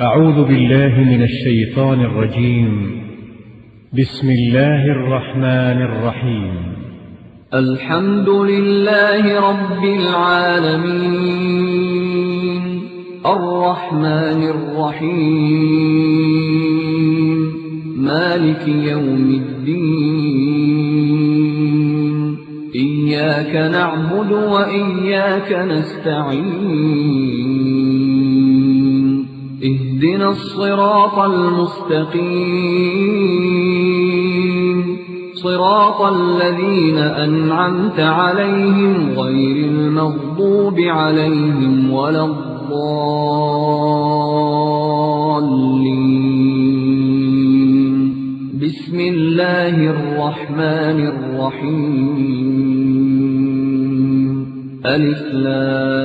أعوذ بالله من الشيطان الرجيم. بسم الله الرحمن الرحيم. الحمد لله رب العالمين الرحمن الرحيم مالك يوم الدين إياك نعبد وإياك نستعين اهدنا الصراط المستقيم صراط الذين أنعمت عليهم غير المغضوب عليهم ولا الضالين بسم الله الرحمن الرحيم ألف لام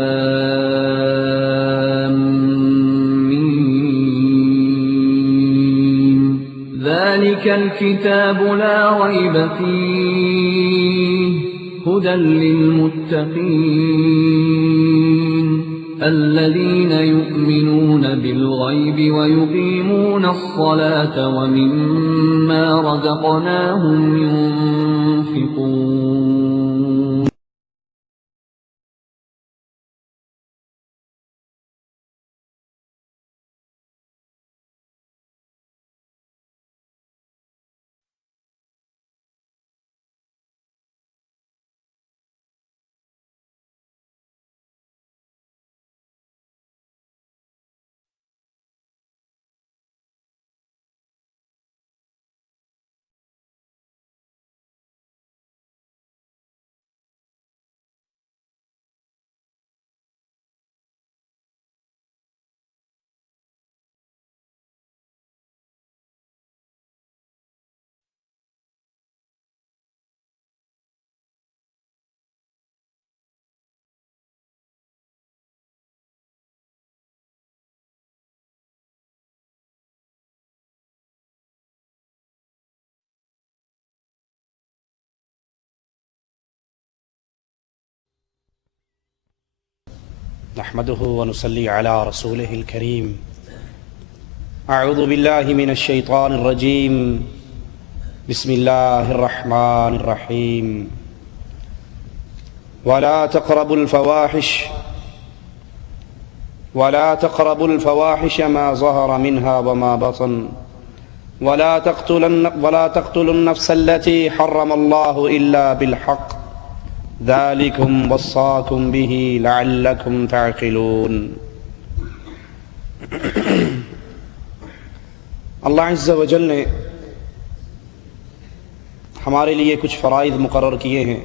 ذلك الكتاب لا ريب فيه هدى للمتقين الذين يؤمنون بالغيب ويقيمون الصلاة ومما رزقناهم ينفقون. نحمده ونصلي على رسوله الكريم. أعوذ بالله من الشيطان الرجيم. بسم الله الرحمن الرحيم. ولا تقربوا الفواحش ما ظهر منها وما بطن ولا تقتلوا النفس التي حرم الله إلا بالحق ذلكم وصاكم به لعلكم تعقلون. اللہ عز و جل نے ہمارے لیے کچھ فرائض مقرر کیے ہیں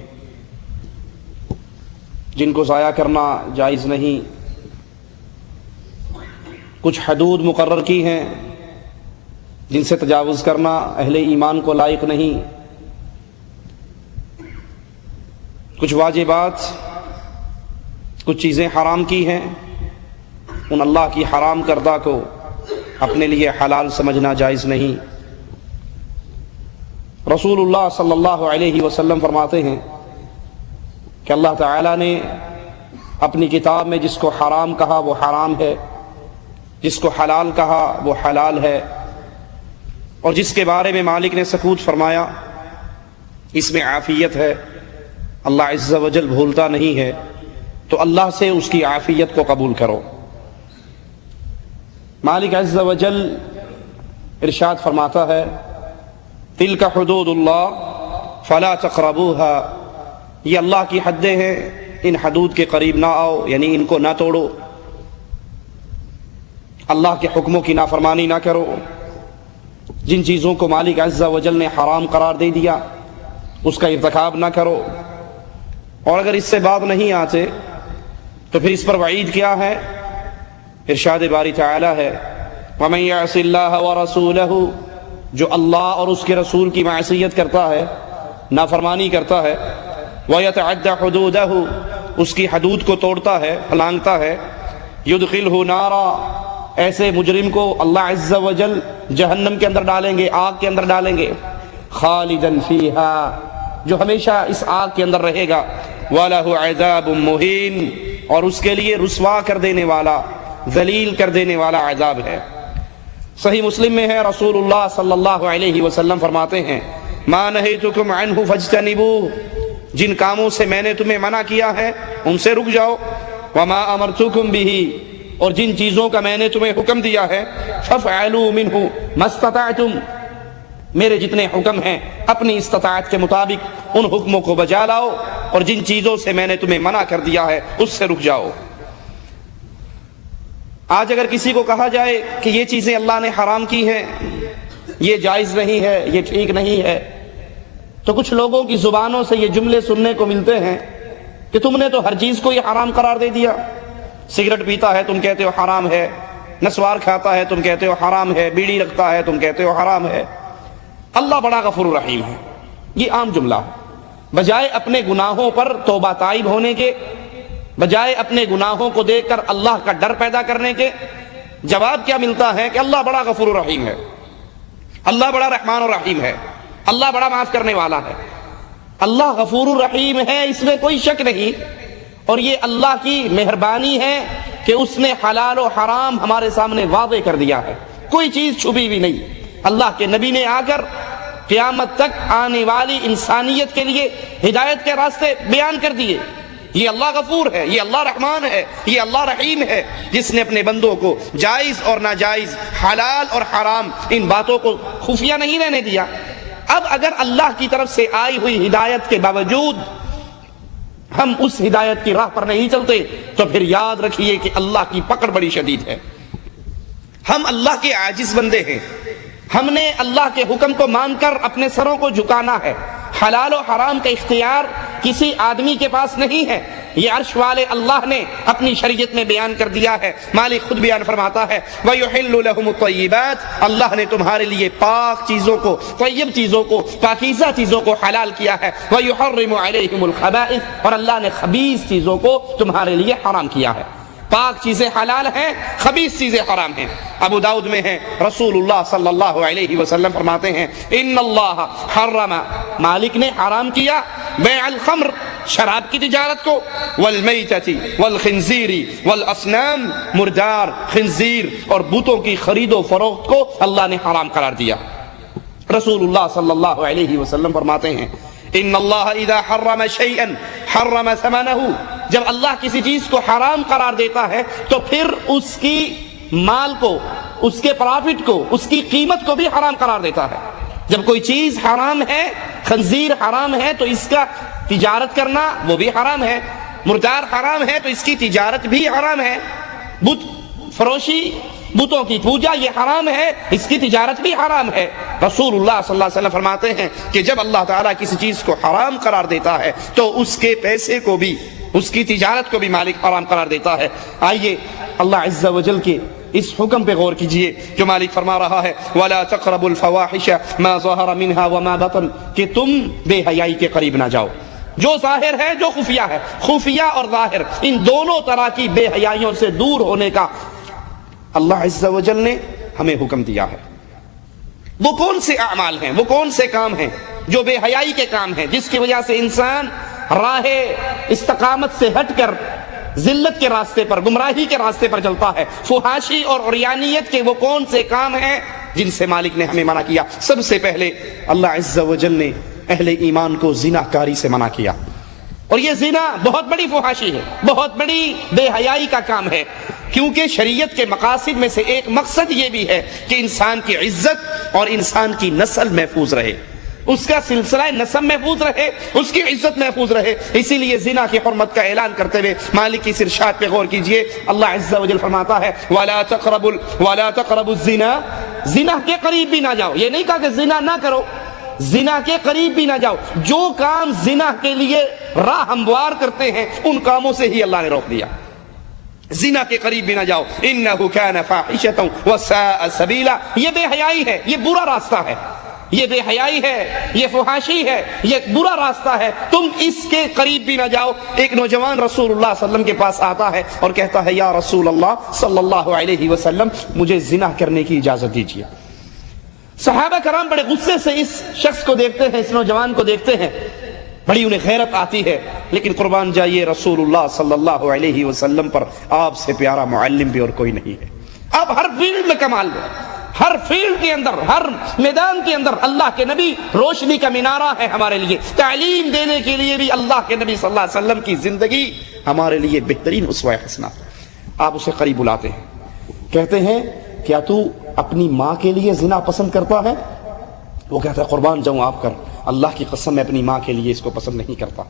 جن کو ضائع کرنا جائز نہیں، کچھ حدود مقرر کی ہیں جن سے تجاوز کرنا اہل ایمان کو لائق نہیں، کچھ واجبات، کچھ چیزیں حرام کی ہیں، ان اللہ کی حرام کردہ کو اپنے لیے حلال سمجھنا جائز نہیں۔ رسول اللہ صلی اللہ علیہ وسلم فرماتے ہیں کہ اللہ تعالیٰ نے اپنی کتاب میں جس کو حرام کہا وہ حرام ہے، جس کو حلال کہا وہ حلال ہے، اور جس کے بارے میں مالک نے سکوت فرمایا اس میں عافیت ہے۔ اللہ عز و جل بھولتا نہیں ہے، تو اللہ سے اس کی عافیت کو قبول کرو۔ مالک عز و جل ارشاد فرماتا ہے تلک حدود اللہ فلا تقربوها، یہ اللہ کی حدیں ہیں، ان حدود کے قریب نہ آؤ، یعنی ان کو نہ توڑو، اللہ کے حکموں کی نافرمانی نہ کرو۔ جن چیزوں کو مالک عز و جل نے حرام قرار دے دیا اس کا ارتکاب نہ کرو، اور اگر اس سے باز نہیں آتے تو پھر اس پر وعید کیا ہے؟ ارشاد باری تعالی ہے وَمَن يَعْصِ اللَّهَ وَرَسُولَهُ، جو اللہ اور اس کے رسول کی معصیت کرتا ہے، نافرمانی کرتا ہے، وَيَتَعَدَّ حُدُودَهُ، اس کی حدود کو توڑتا ہے، پھلانگتا ہے، يُدْخِلْهُ نَارًا، ایسے مجرم کو اللہ عز و جل جہنم کے اندر ڈالیں گے، آگ کے اندر ڈالیں گے، خالداً فیہا، جو ہمیشہ اس آگ کے اندر رہے گا، وَلَهُ عَذَابٌ مُّهِينٌ، اور اس کے لیے رسوا کر دینے والا، ذلیل کر دینے والا عذاب ہے۔ صحیح مسلم میں ہے، رسول اللہ صلی اللہ علیہ وسلم فرماتے ہیں ما نہیتکم عنہ فاجتنبوہ، جن کاموں سے میں نے تمہیں منع کیا ہے ان سے رک جاؤ، وما امرتکم بہ، اور جن چیزوں کا میں نے تمہیں حکم دیا ہے فافعلوا منہ ما استطعتم، میرے جتنے حکم ہیں اپنی استطاعت کے مطابق ان حکموں کو بجا لاؤ، اور جن چیزوں سے میں نے تمہیں منع کر دیا ہے اس سے رک جاؤ۔ آج اگر کسی کو کہا جائے کہ یہ چیزیں اللہ نے حرام کی ہیں، یہ جائز نہیں ہے، یہ ٹھیک نہیں ہے، تو کچھ لوگوں کی زبانوں سے یہ جملے سننے کو ملتے ہیں کہ تم نے تو ہر چیز کو یہ حرام قرار دے دیا، سگریٹ پیتا ہے تم کہتے ہو حرام ہے، نسوار کھاتا ہے تم کہتے ہو حرام ہے، بیڑی رکھتا ہے تم کہتے ہو حرام ہے۔ اللہ بڑا غفور رحیم ہے، یہ عام جملہ ہے۔ بجائے اپنے گناہوں پر توبہ تائب ہونے کے، بجائے اپنے گناہوں کو دیکھ کر اللہ کا ڈر پیدا کرنے کے، جواب کیا ملتا ہے کہ اللہ بڑا غفور رحیم ہے، اللہ بڑا رحمان الرحیم ہے، اللہ بڑا معاف کرنے والا ہے۔ اللہ غفور الرحیم ہے، اس میں کوئی شک نہیں، اور یہ اللہ کی مہربانی ہے کہ اس نے حلال و حرام ہمارے سامنے واضح کر دیا ہے، کوئی چیز چھپی بھی نہیں۔ اللہ کے نبی نے آ کر قیامت تک آنے والی انسانیت کے لیے ہدایت کے راستے بیان کر دیے۔ یہ اللہ غفور ہے، یہ اللہ رحمان ہے، یہ اللہ رحیم ہے، جس نے اپنے بندوں کو جائز اور ناجائز، حلال اور حرام ان باتوں کو خفیہ نہیں رہنے دیا۔ اب اگر اللہ کی طرف سے آئی ہوئی ہدایت کے باوجود ہم اس ہدایت کی راہ پر نہیں چلتے تو پھر یاد رکھیے کہ اللہ کی پکڑ بڑی شدید ہے۔ ہم اللہ کے عاجز بندے ہیں، ہم نے اللہ کے حکم کو مان کر اپنے سروں کو جھکانا ہے۔ حلال و حرام کا اختیار کسی آدمی کے پاس نہیں ہے، یہ عرش والے اللہ نے اپنی شریعت میں بیان کر دیا ہے۔ مالک خود بیان فرماتا ہے وَيُحِلُّ لَهُمُ الطَّيِّبَاتِ، اللہ نے تمہارے لیے پاک چیزوں کو، طیب چیزوں کو، پاکیزہ چیزوں کو حلال کیا ہے۔ وَيُحَرِّمُ عَلَيْهِمُ الْخَبَائِثِ، اور اللہ نے خبیث چیزوں کو تمہارے لیے حرام کیا ہے۔ پاک چیزیں حلال ہیں، خبیث چیزیں حرام ہیں۔ ابو داؤد میں ہے، رسول اللہ صلی اللہ علیہ وسلم فرماتے ہیں ان اللہ حرم، مالک نے حرام کیا بیع الخمر، شراب کی تجارت کو، والمیتۃ والخنزیر والاصنام، مردار، خنزیر اور بتوں کی خرید و فروخت کو اللہ نے حرام قرار دیا۔ رسول اللہ صلی اللہ علیہ وسلم فرماتے ہیں ان اللہ اذا حرم شیئا حرم ثمنہ، جب اللہ کسی چیز کو حرام قرار دیتا ہے تو پھر اس کی مال کو، اس کے پرافٹ کو، اس کی قیمت کو بھی حرام قرار دیتا ہے۔ جب کوئی چیز حرام ہے، خنزیر حرام ہے تو اس کا تجارت کرنا وہ بھی حرام ہے، مردار حرام ہے تو اس کی تجارت بھی حرام ہے، بت فروشی، بتوں کی پوجا یہ حرام ہے، اس کی تجارت بھی حرام ہے۔ رسول اللہ صلی اللہ علیہ وسلم فرماتے ہیں کہ جب اللہ تعالیٰ کسی چیز کو حرام قرار دیتا ہے تو اس کے پیسے کو بھی، اس کی تجارت کو بھی مالک حرام قرار دیتا ہے۔ آئیے اللہ عز و جل کے اس حکم پہ غور کیجئے جو مالک فرما رہا ہے وَلَا تَقْرَبُوا الْفَوَاحِشَ مَا ظَهَرَ مِنْهَا وَمَا بَطَنَ، کہ تم بے حیائی کے قریب نہ جاؤ، جو ظاہر ہے جو خفیہ ہے، خفیہ اور ظاہر ان دونوں طرح کی بے حیائیوں سے دور ہونے کا اللہ عز و جل نے ہمیں حکم دیا ہے۔ وہ کون سے اعمال ہیں، وہ کون سے کام ہیں جو بے حیائی کے کام ہیں، جس کی وجہ سے انسان راہ استقامت سے ہٹ کر ذلت کے راستے پر، گمراہی کے راستے پر چلتا ہے؟ فحاشی اور عریانیت کے وہ کون سے کام ہیں جن سے مالک نے ہمیں منع کیا؟ سب سے پہلے اللہ عز و جل نے اہل ایمان کو زنا کاری سے منع کیا، اور یہ زنا بہت بڑی فحاشی ہے، بہت بڑی بے حیائی کا کام ہے، کیونکہ شریعت کے مقاصد میں سے ایک مقصد یہ بھی ہے کہ انسان کی عزت اور انسان کی نسل محفوظ رہے، اس کا سلسلہ نسب محفوظ رہے، اس کی عزت محفوظ رہے۔ اسی لیے زنا کی حرمت کا اعلان کرتے ہوئے مالک کی ارشاد پہ غور کیجئے، اللہ عز و جل فرماتا ہے وَلَا تَقْرَبُوا الزِّنَا، زنا کے قریب بھی نہ جاؤ۔ یہ نہیں کہا کہ زنا نہ کرو، زنا کے قریب بھی نہ جاؤ۔ جو کام زنا کے لیے راہ ہموار کرتے ہیں ان کاموں سے ہی اللہ نے روک دیا، زنا کے قریب بھی نہ جاؤ۔ انہ کان فاحشۃ وساء سبیلا، یہ بے حیائی ہے، یہ برا راستہ ہے، یہ بے حیائی ہے، یہ فحاشی ہے، یہ برا راستہ ہے، تم اس کے قریب بھی نہ جاؤ۔ ایک نوجوان رسول اللہ صلی اللہ علیہ وسلم کے پاس آتا ہے اور کہتا ہے یا رسول اللہ صلی اللہ علیہ وسلم مجھے زنا کرنے کی اجازت دیجیے۔ صحابہ کرام بڑے غصے سے اس شخص کو دیکھتے ہیں، اس نوجوان کو دیکھتے ہیں، بڑی انہیں غیرت آتی ہے، لیکن قربان جائیے رسول اللہ صلی اللہ علیہ وسلم پر آپ سے پیارا معلم بھی اور کوئی نہیں ہے۔ آپ ہر فیلڈ میں کمال میں، ہر فیلڈ کے اندر، ہر میدان کے اندر اللہ کے نبی روشنی کا مینارہ ہے ہمارے لیے. تعلیم دینے کے لیے بھی اللہ کے نبی صلی اللہ علیہ وسلم کی زندگی ہمارے لیے بہترین اسوہ حسنہ. آپ اسے قریب بلاتے ہیں، کہتے ہیں کیا تو اپنی ماں کے لیے زنا پسند کرتا ہے؟ وہ کہتا ہے قربان جاؤں آپ کر، اللہ کی قسم میں اپنی ماں کے لیے اس کو پسند نہیں کرتا.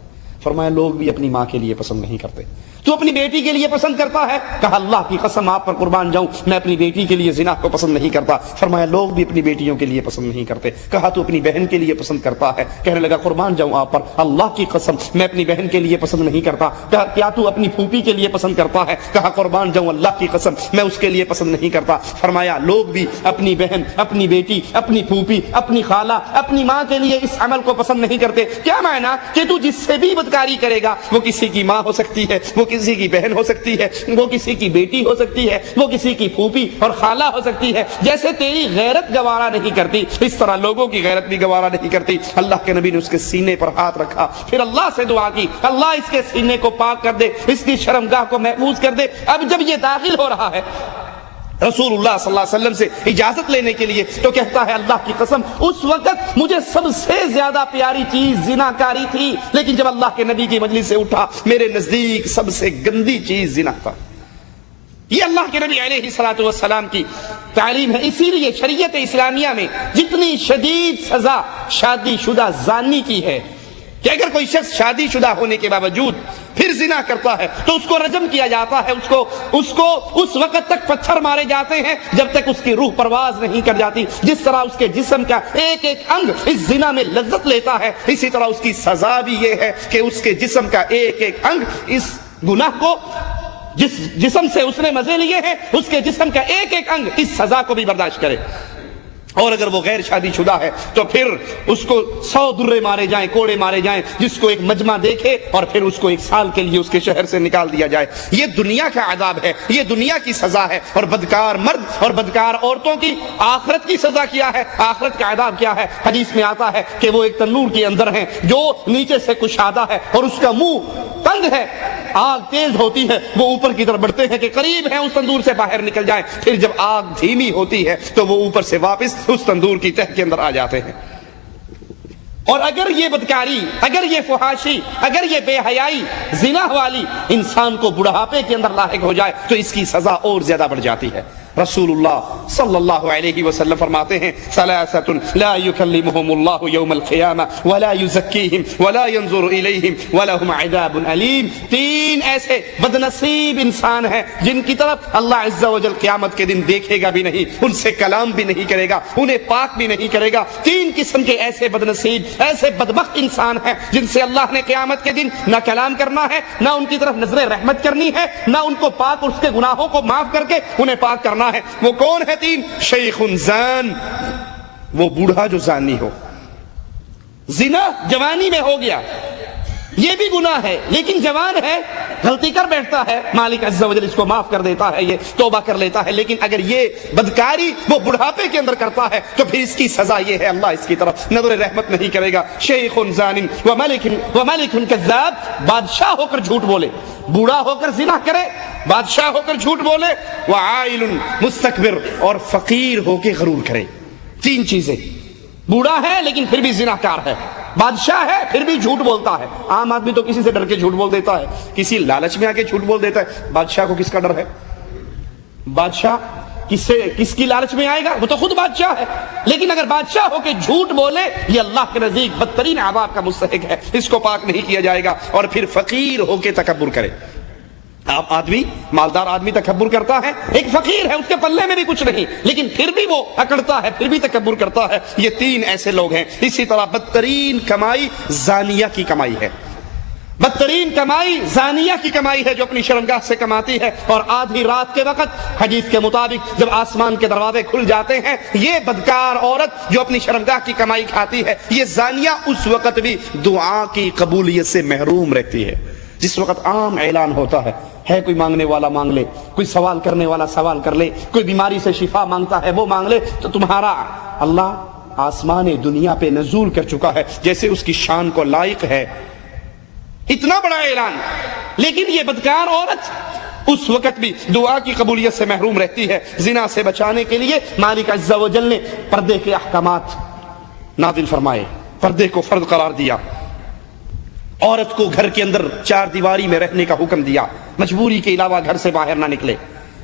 فرمایا لوگ بھی اپنی ماں کے لیے پسند نہیں کرتے. تو اپنی بیٹی کے لیے پسند کرتا ہے؟ کہا اللہ کی قسم آپ پر قربان جاؤں میں اپنی بیٹی کے لیے زنا کو پسند نہیں کرتا. فرمایا لوگ بھی اپنی بیٹیوں کے لیے پسند نہیں کرتے. کہا تو اپنی بہن کے لیے پسند کرتا ہے؟ کہنے لگا قربان جاؤں آپ پر اللہ کی قسم میں اپنی بہن کے لیے پسند نہیں کرتا. کہا کیا تو اپنی پھوپھی کے لیے پسند کرتا ہے؟ کہا قربان جاؤں اللہ کی قسم میں اس کے لیے پسند نہیں کرتا. فرمایا لوگ بھی اپنی بہن، اپنی بیٹی، اپنی پھوپھی، اپنی خالہ، اپنی ماں کے لیے اس عمل کو پسند نہیں کرتے. کیا معنی کہ تو جس سے بھی بدکاری کرے گا وہ کسی کی ماں ہو سکتی ہے، وہ کسی کی بہن ہو سکتی ہے، وہ کسی کی بیٹی ہو سکتی ہے، وہ کسی کی پھوپھی اور خالہ ہو سکتی ہے. جیسے تیری غیرت گوارا نہیں کرتی اس طرح لوگوں کی غیرت بھی گوارا نہیں کرتی. اللہ کے نبی نے اس کے سینے پر ہاتھ رکھا، پھر اللہ سے دعا کی اللہ اس کے سینے کو پاک کر دے، اس کی شرمگاہ کو محفوظ کر دے. اب جب یہ داخل ہو رہا ہے رسول اللہ صلی اللہ علیہ وسلم سے اجازت لینے کے لیے تو کہتا ہے اللہ کی قسم اس وقت مجھے سب سے زیادہ پیاری چیز زنا کاری تھی، لیکن جب اللہ کے نبی کی مجلس سے اٹھا میرے نزدیک سب سے گندی چیز زنا تھا. یہ اللہ کے نبی علیہ الصلوۃ والسلام کی تعلیم ہے. اسی لیے شریعت اسلامیہ میں جتنی شدید سزا شادی شدہ زانی کی ہے کہ اگر کوئی شخص شادی شدہ ہونے کے باوجود پھر زنا کرتا ہے تو اس کو رجم کیا جاتا ہے، اس کو اس وقت تک پتھر مارے جاتے ہیں جب تک اس کی روح پرواز نہیں کر جاتی. جس طرح اس کے جسم کا ایک ایک انگ اس زنا میں لذت لیتا ہے، اسی طرح اس کی سزا بھی یہ ہے کہ اس کے جسم کا ایک ایک انگ اس گناہ کو، جس جسم سے اس نے مزے لیے ہیں اس کے جسم کا ایک ایک انگ اس سزا کو بھی برداشت کرے. اور اگر وہ غیر شادی شدہ ہے تو پھر اس کو 100 درے مارے جائیں، کوڑے مارے جائیں، جس کو ایک مجمع دیکھے اور پھر اس کو 1 سال کے لیے اس کے شہر سے نکال دیا جائے. یہ دنیا کا عذاب ہے، یہ دنیا کی سزا ہے. اور بدکار مرد اور بدکار عورتوں کی آخرت کی سزا کیا ہے، آخرت کا عذاب کیا ہے؟ حدیث میں آتا ہے کہ وہ ایک تنور کے اندر ہیں جو نیچے سے کشادہ ہے اور اس کا منہ تنگ ہے، آگ تیز ہوتی ہے، وہ اوپر کی طرف بڑھتے ہیں کہ قریب ہیں اس تندور سے باہر نکل جائیں، پھر جب آگ دھیمی ہوتی ہے تو وہ اوپر سے واپس اس تندور کی تہ کے اندر آ جاتے ہیں. اور اگر یہ بدکاری، اگر یہ فحاشی، اگر یہ بے حیائی زنا والی انسان کو بڑھاپے کے اندر لاحق ہو جائے تو اس کی سزا اور زیادہ بڑھ جاتی ہے. رسول اللہ صلی اللہ علیہ وسلم فرماتے ہیں ثلاثۃ لا يكلمهم اللہ یوم القیامہ ولا يزکیہم ولا ينظر الیہم ولہم عذاب علیم. 3 ایسے بدنصیب انسان ہیں جن کی طرف اللہ عز و جل قیامت کے دن دیکھے گا بھی نہیں، ان سے کلام بھی نہیں کرے گا، انہیں پاک بھی نہیں کرے گا. 3 قسم کے ایسے بدنصیب، ایسے بدبخت انسان ہیں جن سے اللہ نے قیامت کے دن نہ کلام کرنا ہے، نہ ان کی طرف نظر رحمت کرنی ہے، نہ ان کو پاک اور اس کے گناہوں کو معاف کر کے انہیں پاک کرنا ہے. وہ کون ہے 3؟ شیخ زان، وہ بوڑھا جو زانی ہو. زنا جوانی میں ہو گیا، یہ بھی گناہ ہے، لیکن جوان ہے، غلطی کر بیٹھتا ہے، مالک عز و جل اس کو معاف کر دیتا ہے، یہ توبہ کر لیتا ہے. لیکن اگر یہ بدکاری وہ بڑھاپے کے اندر کرتا ہے تو پھر اس کی سزا یہ ہے اللہ اس کی طرف نظر رحمت نہیں کرے گا. شیخ زان وملک کذاب، بادشاہ ہو کر جھوٹ بولے، بوڑھا ہو کر زنا کرے، بادشاہ ہو کر جھوٹ بولے، وعائل مستکبر، اور فقیر ہو کے غرور کرے. 3 چیزیں. بوڑھا ہے لیکن پھر بھی زنا کار ہے، بادشاہ ہے پھر بھی جھوٹ بولتا ہے. عام آدمی تو کسی سے ڈر کے جھوٹ بول دیتا ہے، کسی لالچ میں آ کے جھوٹ بول دیتا ہے. بادشاہ کو کس کا ڈر ہے؟ بادشاہ کس کی لالچ میں آئے گا؟ وہ تو خود بادشاہ ہے. لیکن اگر بادشاہ ہو کے جھوٹ بولے یہ اللہ کے نزدیک بدترین عذاب کا مستحق ہے، اس کو پاک نہیں کیا جائے گا. اور پھر فقیر ہو کے تکبر کرے. آپ آدمی، مالدار آدمی تکبر کرتا ہے، ایک فقیر ہے اس کے پلے میں بھی کچھ نہیں لیکن پھر بھی وہ اکڑتا ہے، پھر بھی تکبر کرتا ہے. یہ 3 ایسے لوگ ہیں. اسی طرح بدترین کمائی زانیہ کی کمائی ہے. بدترین کمائی زانیہ کی کمائی ہے جو اپنی شرمگاہ سے کماتی ہے. اور آدھی رات کے وقت حدیث کے مطابق جب آسمان کے دروازے کھل جاتے ہیں یہ بدکار عورت جو اپنی شرمگاہ کی کمائی کھاتی ہے، یہ زانیہ اس وقت بھی دعا کی قبولیت سے محروم رہتی ہے. جس وقت عام اعلان ہوتا ہے کوئی مانگنے والا مانگ لے، کوئی سوال کرنے والا سوال کر لے، کوئی بیماری سے شفا مانگتا ہے وہ مانگ لے، تو تمہارا اللہ آسمان دنیا پہ نزول کر چکا ہے جیسے اس کی شان کو لائق ہے. اتنا بڑا اعلان. لیکن یہ بدکار عورت اس وقت بھی دعا کی قبولیت سے محروم رہتی ہے۔ زنا سے بچانے کے لیے مالک عز و جل نے پردے کے احکامات نازل فرمائے، پردے کو فرض قرار دیا، عورت کو گھر کے اندر چار دیواری میں رہنے کا حکم دیا، مجبوری کے علاوہ گھر سے باہر نہ نکلے۔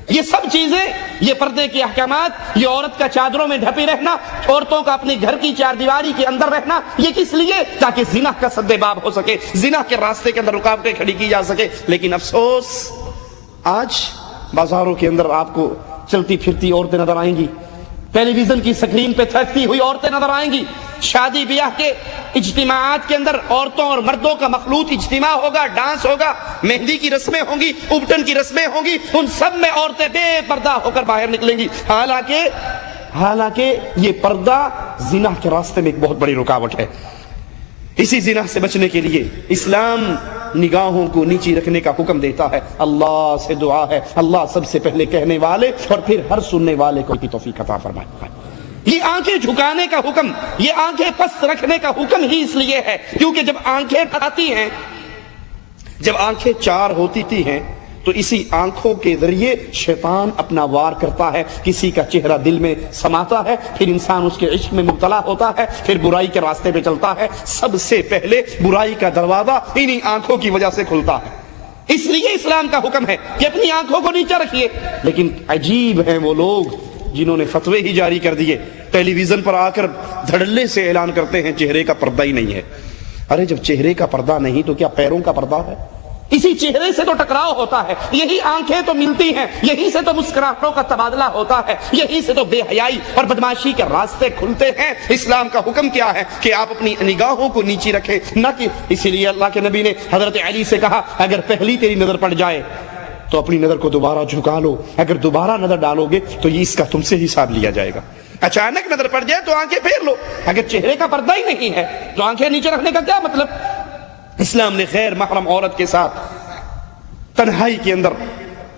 یہ سب چیزیں، یہ پردے کے احکامات، یہ عورت کا چادروں میں ڈھپی رہنا، عورتوں کا اپنے گھر کی چار دیواری کے اندر رہنا، یہ کس لیے؟ تاکہ زنا کا سد باب ہو سکے، زنا کے راستے کے اندر رکاوٹیں کھڑی کی جا سکے۔ لیکن افسوس، آج بازاروں کے اندر آپ کو چلتی پھرتی عورتیں نظر آئیں گی، ٹیلی ویژن کی سکرین پہ تھکتی ہوئی عورتیں نظر آئیں گی، شادی بیاہ کے اجتماعات کے اندر عورتوں اور مردوں کا مخلوط اجتماع ہوگا، ڈانس ہوگا، مہندی کی رسمیں ہوں گی، ابٹن کی رسمیں ہوں گی، ان سب میں عورتیں بے پردہ ہو کر باہر نکلیں گی۔ حالانکہ یہ پردہ زنا کے راستے میں ایک بہت بڑی رکاوٹ ہے۔ اسی زنا سے بچنے کے لیے اسلام نگاہوں کو نیچی رکھنے کا حکم دیتا ہے۔ اللہ سے دعا ہے اللہ سب سے پہلے کہنے والے اور پھر ہر سننے والے کو کی توفیق عطا فرمائے۔ یہ آنکھیں جھکانے کا حکم، یہ آنکھیں پست رکھنے کا حکم ہی اس لیے ہے کیونکہ جب آنکھیں آتی ہیں، جب آنکھیں چار ہوتی تھی ہیں تو اسی آنکھوں کے ذریعے شیطان اپنا وار کرتا ہے، کسی کا چہرہ دل میں سماتا ہے، پھر انسان اس کے عشق میں مبتلا ہوتا ہے، پھر برائی کے راستے پہ چلتا ہے۔ سب سے پہلے برائی کا دروازہ انہی آنکھوں کی وجہ سے کھلتا ہے۔ اس لیے اسلام کا حکم ہے کہ اپنی آنکھوں کو نیچا رکھیے۔ لیکن عجیب ہیں وہ لوگ جنہوں نے فتوے ہی جاری کر دیے، ٹیلی ویژن پر آ کر دھڑلے سے اعلان کرتے ہیں چہرے کا پردہ ہی نہیں ہے۔ ارے جب چہرے کا پردہ نہیں تو کیا پیروں کا پردہ ہے؟ اسی چہرے سے تو ٹکراؤ ہوتا ہے، یہی آنکھیں تو ملتی ہیں، یہی سے تو مسکراہٹوں کا تبادلہ ہوتا ہے، یہی سے تو بے حیائی اور بدمعاشی کے راستے کھلتے ہیں۔ اسلام کا حکم کیا ہے کہ آپ اپنی نگاہوں کو نیچی رکھیں، نہ کہ اسی لیے اللہ کے نبی نے حضرت علی سے کہا اگر پہلی تیری نظر پڑ جائے تو اپنی نظر کو دوبارہ جھکا لو، اگر دوبارہ نظر ڈالو گے تو یہ اس کا تم سے حساب لیا جائے گا۔ اچانک نظر پڑ جائے تو آنکھیں پھیر لو، اگر چہرے کا پردہ ہی نہیں ہے تو آنکھیں نیچے رکھنے کا کیا مطلب؟ اسلام نے غیر محرم عورت کے ساتھ تنہائی کے اندر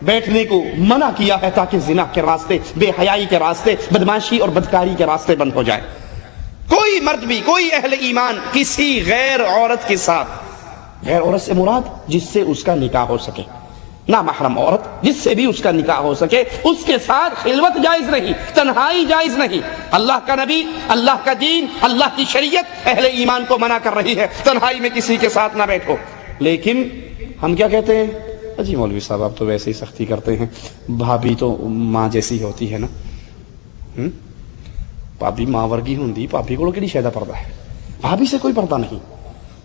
بیٹھنے کو منع کیا ہے تاکہ زنا کے راستے، بے حیائی کے راستے، بدمعاشی اور بدکاری کے راستے بند ہو جائے۔ کوئی مرد بھی، کوئی اہل ایمان کسی غیر عورت کے ساتھ، غیر عورت سے مراد جس سے اس کا نکاح ہو سکے، نامحرم عورت جس سے بھی اس کا نکاح ہو سکے، اس کے ساتھ خلوت جائز نہیں، تنہائی جائز نہیں۔ اللہ کا نبی، اللہ کا دین، اللہ کی شریعت اہل ایمان کو منع کر رہی ہے تنہائی میں کسی کے ساتھ نہ بیٹھو۔ لیکن ہم کیا کہتے ہیں؟ جی مولوی صاحب آپ تو ویسے ہی سختی کرتے ہیں، بھابھی تو ماں جیسی ہوتی ہے نا، بھابھی ماں ورگی ہوندی، بھابھی کو کیڑی شیدا پردہ ہے؟ بھابھی سے کوئی پردہ نہیں۔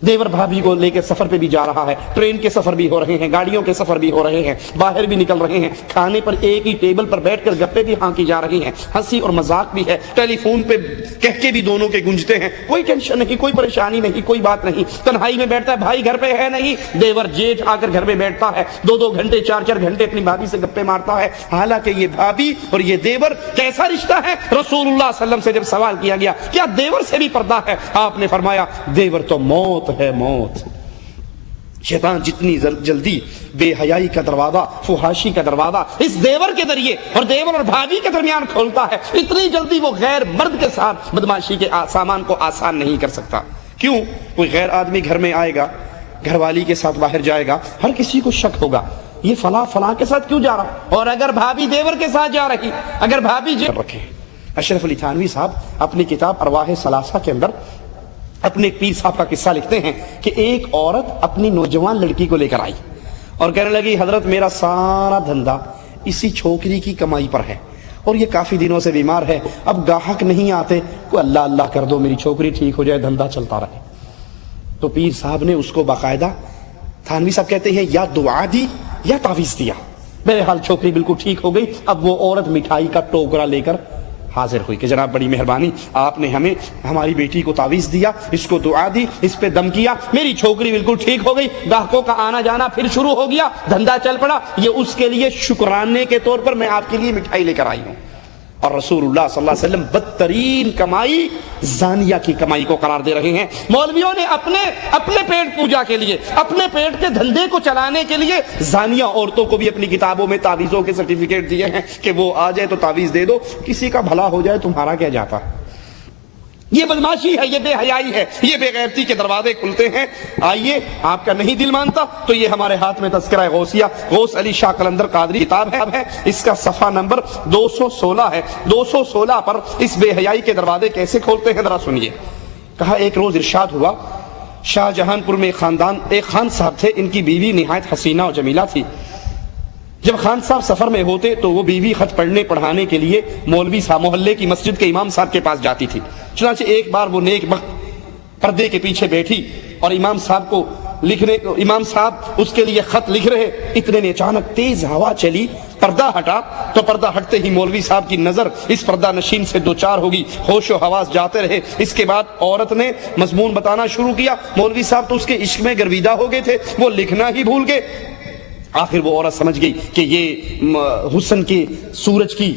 دیور بھابھی کو لے کے سفر پہ بھی جا رہا ہے، ٹرین کے سفر بھی ہو رہے ہیں، گاڑیوں کے سفر بھی ہو رہے ہیں، باہر بھی نکل رہے ہیں، کھانے پر ایک ہی ٹیبل پر بیٹھ کر گپے بھی ہانکی جا رہی ہیں، ہنسی اور مذاق بھی ہے، ٹیلی فون پہ کہہ کے بھی دونوں کے گونجتے ہیں، کوئی ٹینشن نہیں، کوئی پریشانی نہیں، کوئی بات نہیں۔ تنہائی میں بیٹھتا ہے، بھائی گھر پہ ہے نہیں، دیور جیٹھ آ کر گھر میں بیٹھتا ہے، 2 گھنٹے 4 گھنٹے اپنی بھابھی سے گپے مارتا ہے۔ حالانکہ یہ بھابھی اور یہ دیور کیسا رشتہ ہے؟ رسول اللہ صلی اللہ علیہ وسلم سے جب سوال کیا گیا کیا دیور سے بھی پردہ ہے، آپ نے فرمایا دیور تو موت ہے، موت۔ شیطان جتنی جلدی بے حیائی کا دروازہ، فحاشی کا دروازہ اس دیور کے ذریعے اور دیور اور بھابھی کے درمیان کھولتا ہے، اتنی جلدی وہ غیر مرد کے ساتھ بدمعاشی کے سامان کو آسان نہیں کر سکتا۔ کیوں؟ کوئی غیر آدمی گھر میں آئے گا، گھر والی کے ساتھ باہر جائے گا، ہر کسی کو شک ہوگا یہ فلاں کے ساتھ کیوں جا رہا، اور اگر بھابھی دیور کے ساتھ جا رہی، اگر بھابھی رکھے۔ اشرف علی تھانوی صاحب اپنی کتاب ارواح ثلاثہ کے اندر اپنے پیر صاحب کا قصہ لکھتے ہیں کہ ایک عورت اپنی نوجوان لڑکی کو لے کر آئی اور کہنے لگی حضرت میرا سارا دھندا اسی چھوکری کی کمائی پر ہے اور یہ کافی دنوں سے بیمار ہے، اب گاہک نہیں آتے، کوئی اللہ اللہ کر دو میری چھوکری ٹھیک ہو جائے، دھندا چلتا رہے۔ تو پیر صاحب نے اس کو باقاعدہ، تھانوی صاحب کہتے ہیں یا دعا دی یا تعویذ دیا، بہرحال چھوکری بالکل ٹھیک ہو گئی۔ اب وہ عورت مٹھائی کا ٹوکرا لے کر حاضر ہوئی کہ جناب بڑی مہربانی، آپ نے ہمیں ہماری بیٹی کو تعویذ دیا، اس کو دعا دی، اس پہ دم کیا، میری چھوکری بالکل ٹھیک ہو گئی، گاہکوں کا آنا جانا پھر شروع ہو گیا، دھندا چل پڑا، یہ اس کے لیے شکرانے کے طور پر میں آپ کے لیے مٹھائی لے کر آئی ہوں۔ اور رسول اللہ صلی اللہ علیہ وسلم بدترین کمائی زانیہ کی کمائی کو قرار دے رہے ہیں۔ مولویوں نے اپنے پیٹ پوجا کے لیے، اپنے پیٹ کے دھندے کو چلانے کے لیے زانیہ عورتوں کو بھی اپنی کتابوں میں تعویذوں کے سرٹیفکیٹ دیے ہیں کہ وہ آ جائے تو تعویذ دے دو، کسی کا بھلا ہو جائے تمہارا کیا جاتا۔ یہ بدماشی ہے، یہ بے حیائی ہے، یہ بے غیرتی کے دروازے کھلتے ہیں۔ آئیے، آپ کا نہیں دل مانتا تو یہ ہمارے ہاتھ میں تذکرہ غوثیہ، غوث علی شاہ قلندر قادری کتاب ہے، اس کا صفحہ نمبر 216 ہے۔ 216 پر اس بے حیائی کے دروازے کیسے کھولتے ہیں ذرا سنیے۔ کہا ایک روز ارشاد ہوا، شاہ جہان پور میں ایک خان صاحب تھے، ان کی بیوی نہایت حسینہ و جمیلہ تھی۔ جب خان صاحب سفر میں ہوتے تو وہ بیوی خط پڑھنے پڑھانے کے لیے مولوی صاحب محلے کی مسجد کے امام صاحب کے پاس جاتی تھی۔ چنانچہ ایک بار وہ نیک بخت پردے کے پیچھے بیٹھی اور امام صاحب اس کے لیے خط لکھ رہے، اتنے میں اچانک تیز ہوا چلی، پردہ ہٹا تو پردہ ہٹتے ہی مولوی صاحب کی نظر اس پردہ نشین سے دوچار ہوگی، ہوش و حواس جاتے رہے۔ اس کے بعد عورت نے مضمون بتانا شروع کیا، مولوی صاحب تو اس کے عشق میں گرویدہ ہو گئے تھے، وہ لکھنا ہی بھول گئے۔ آخر وہ عورت سمجھ گئی کہ یہ حسن کے سورج کی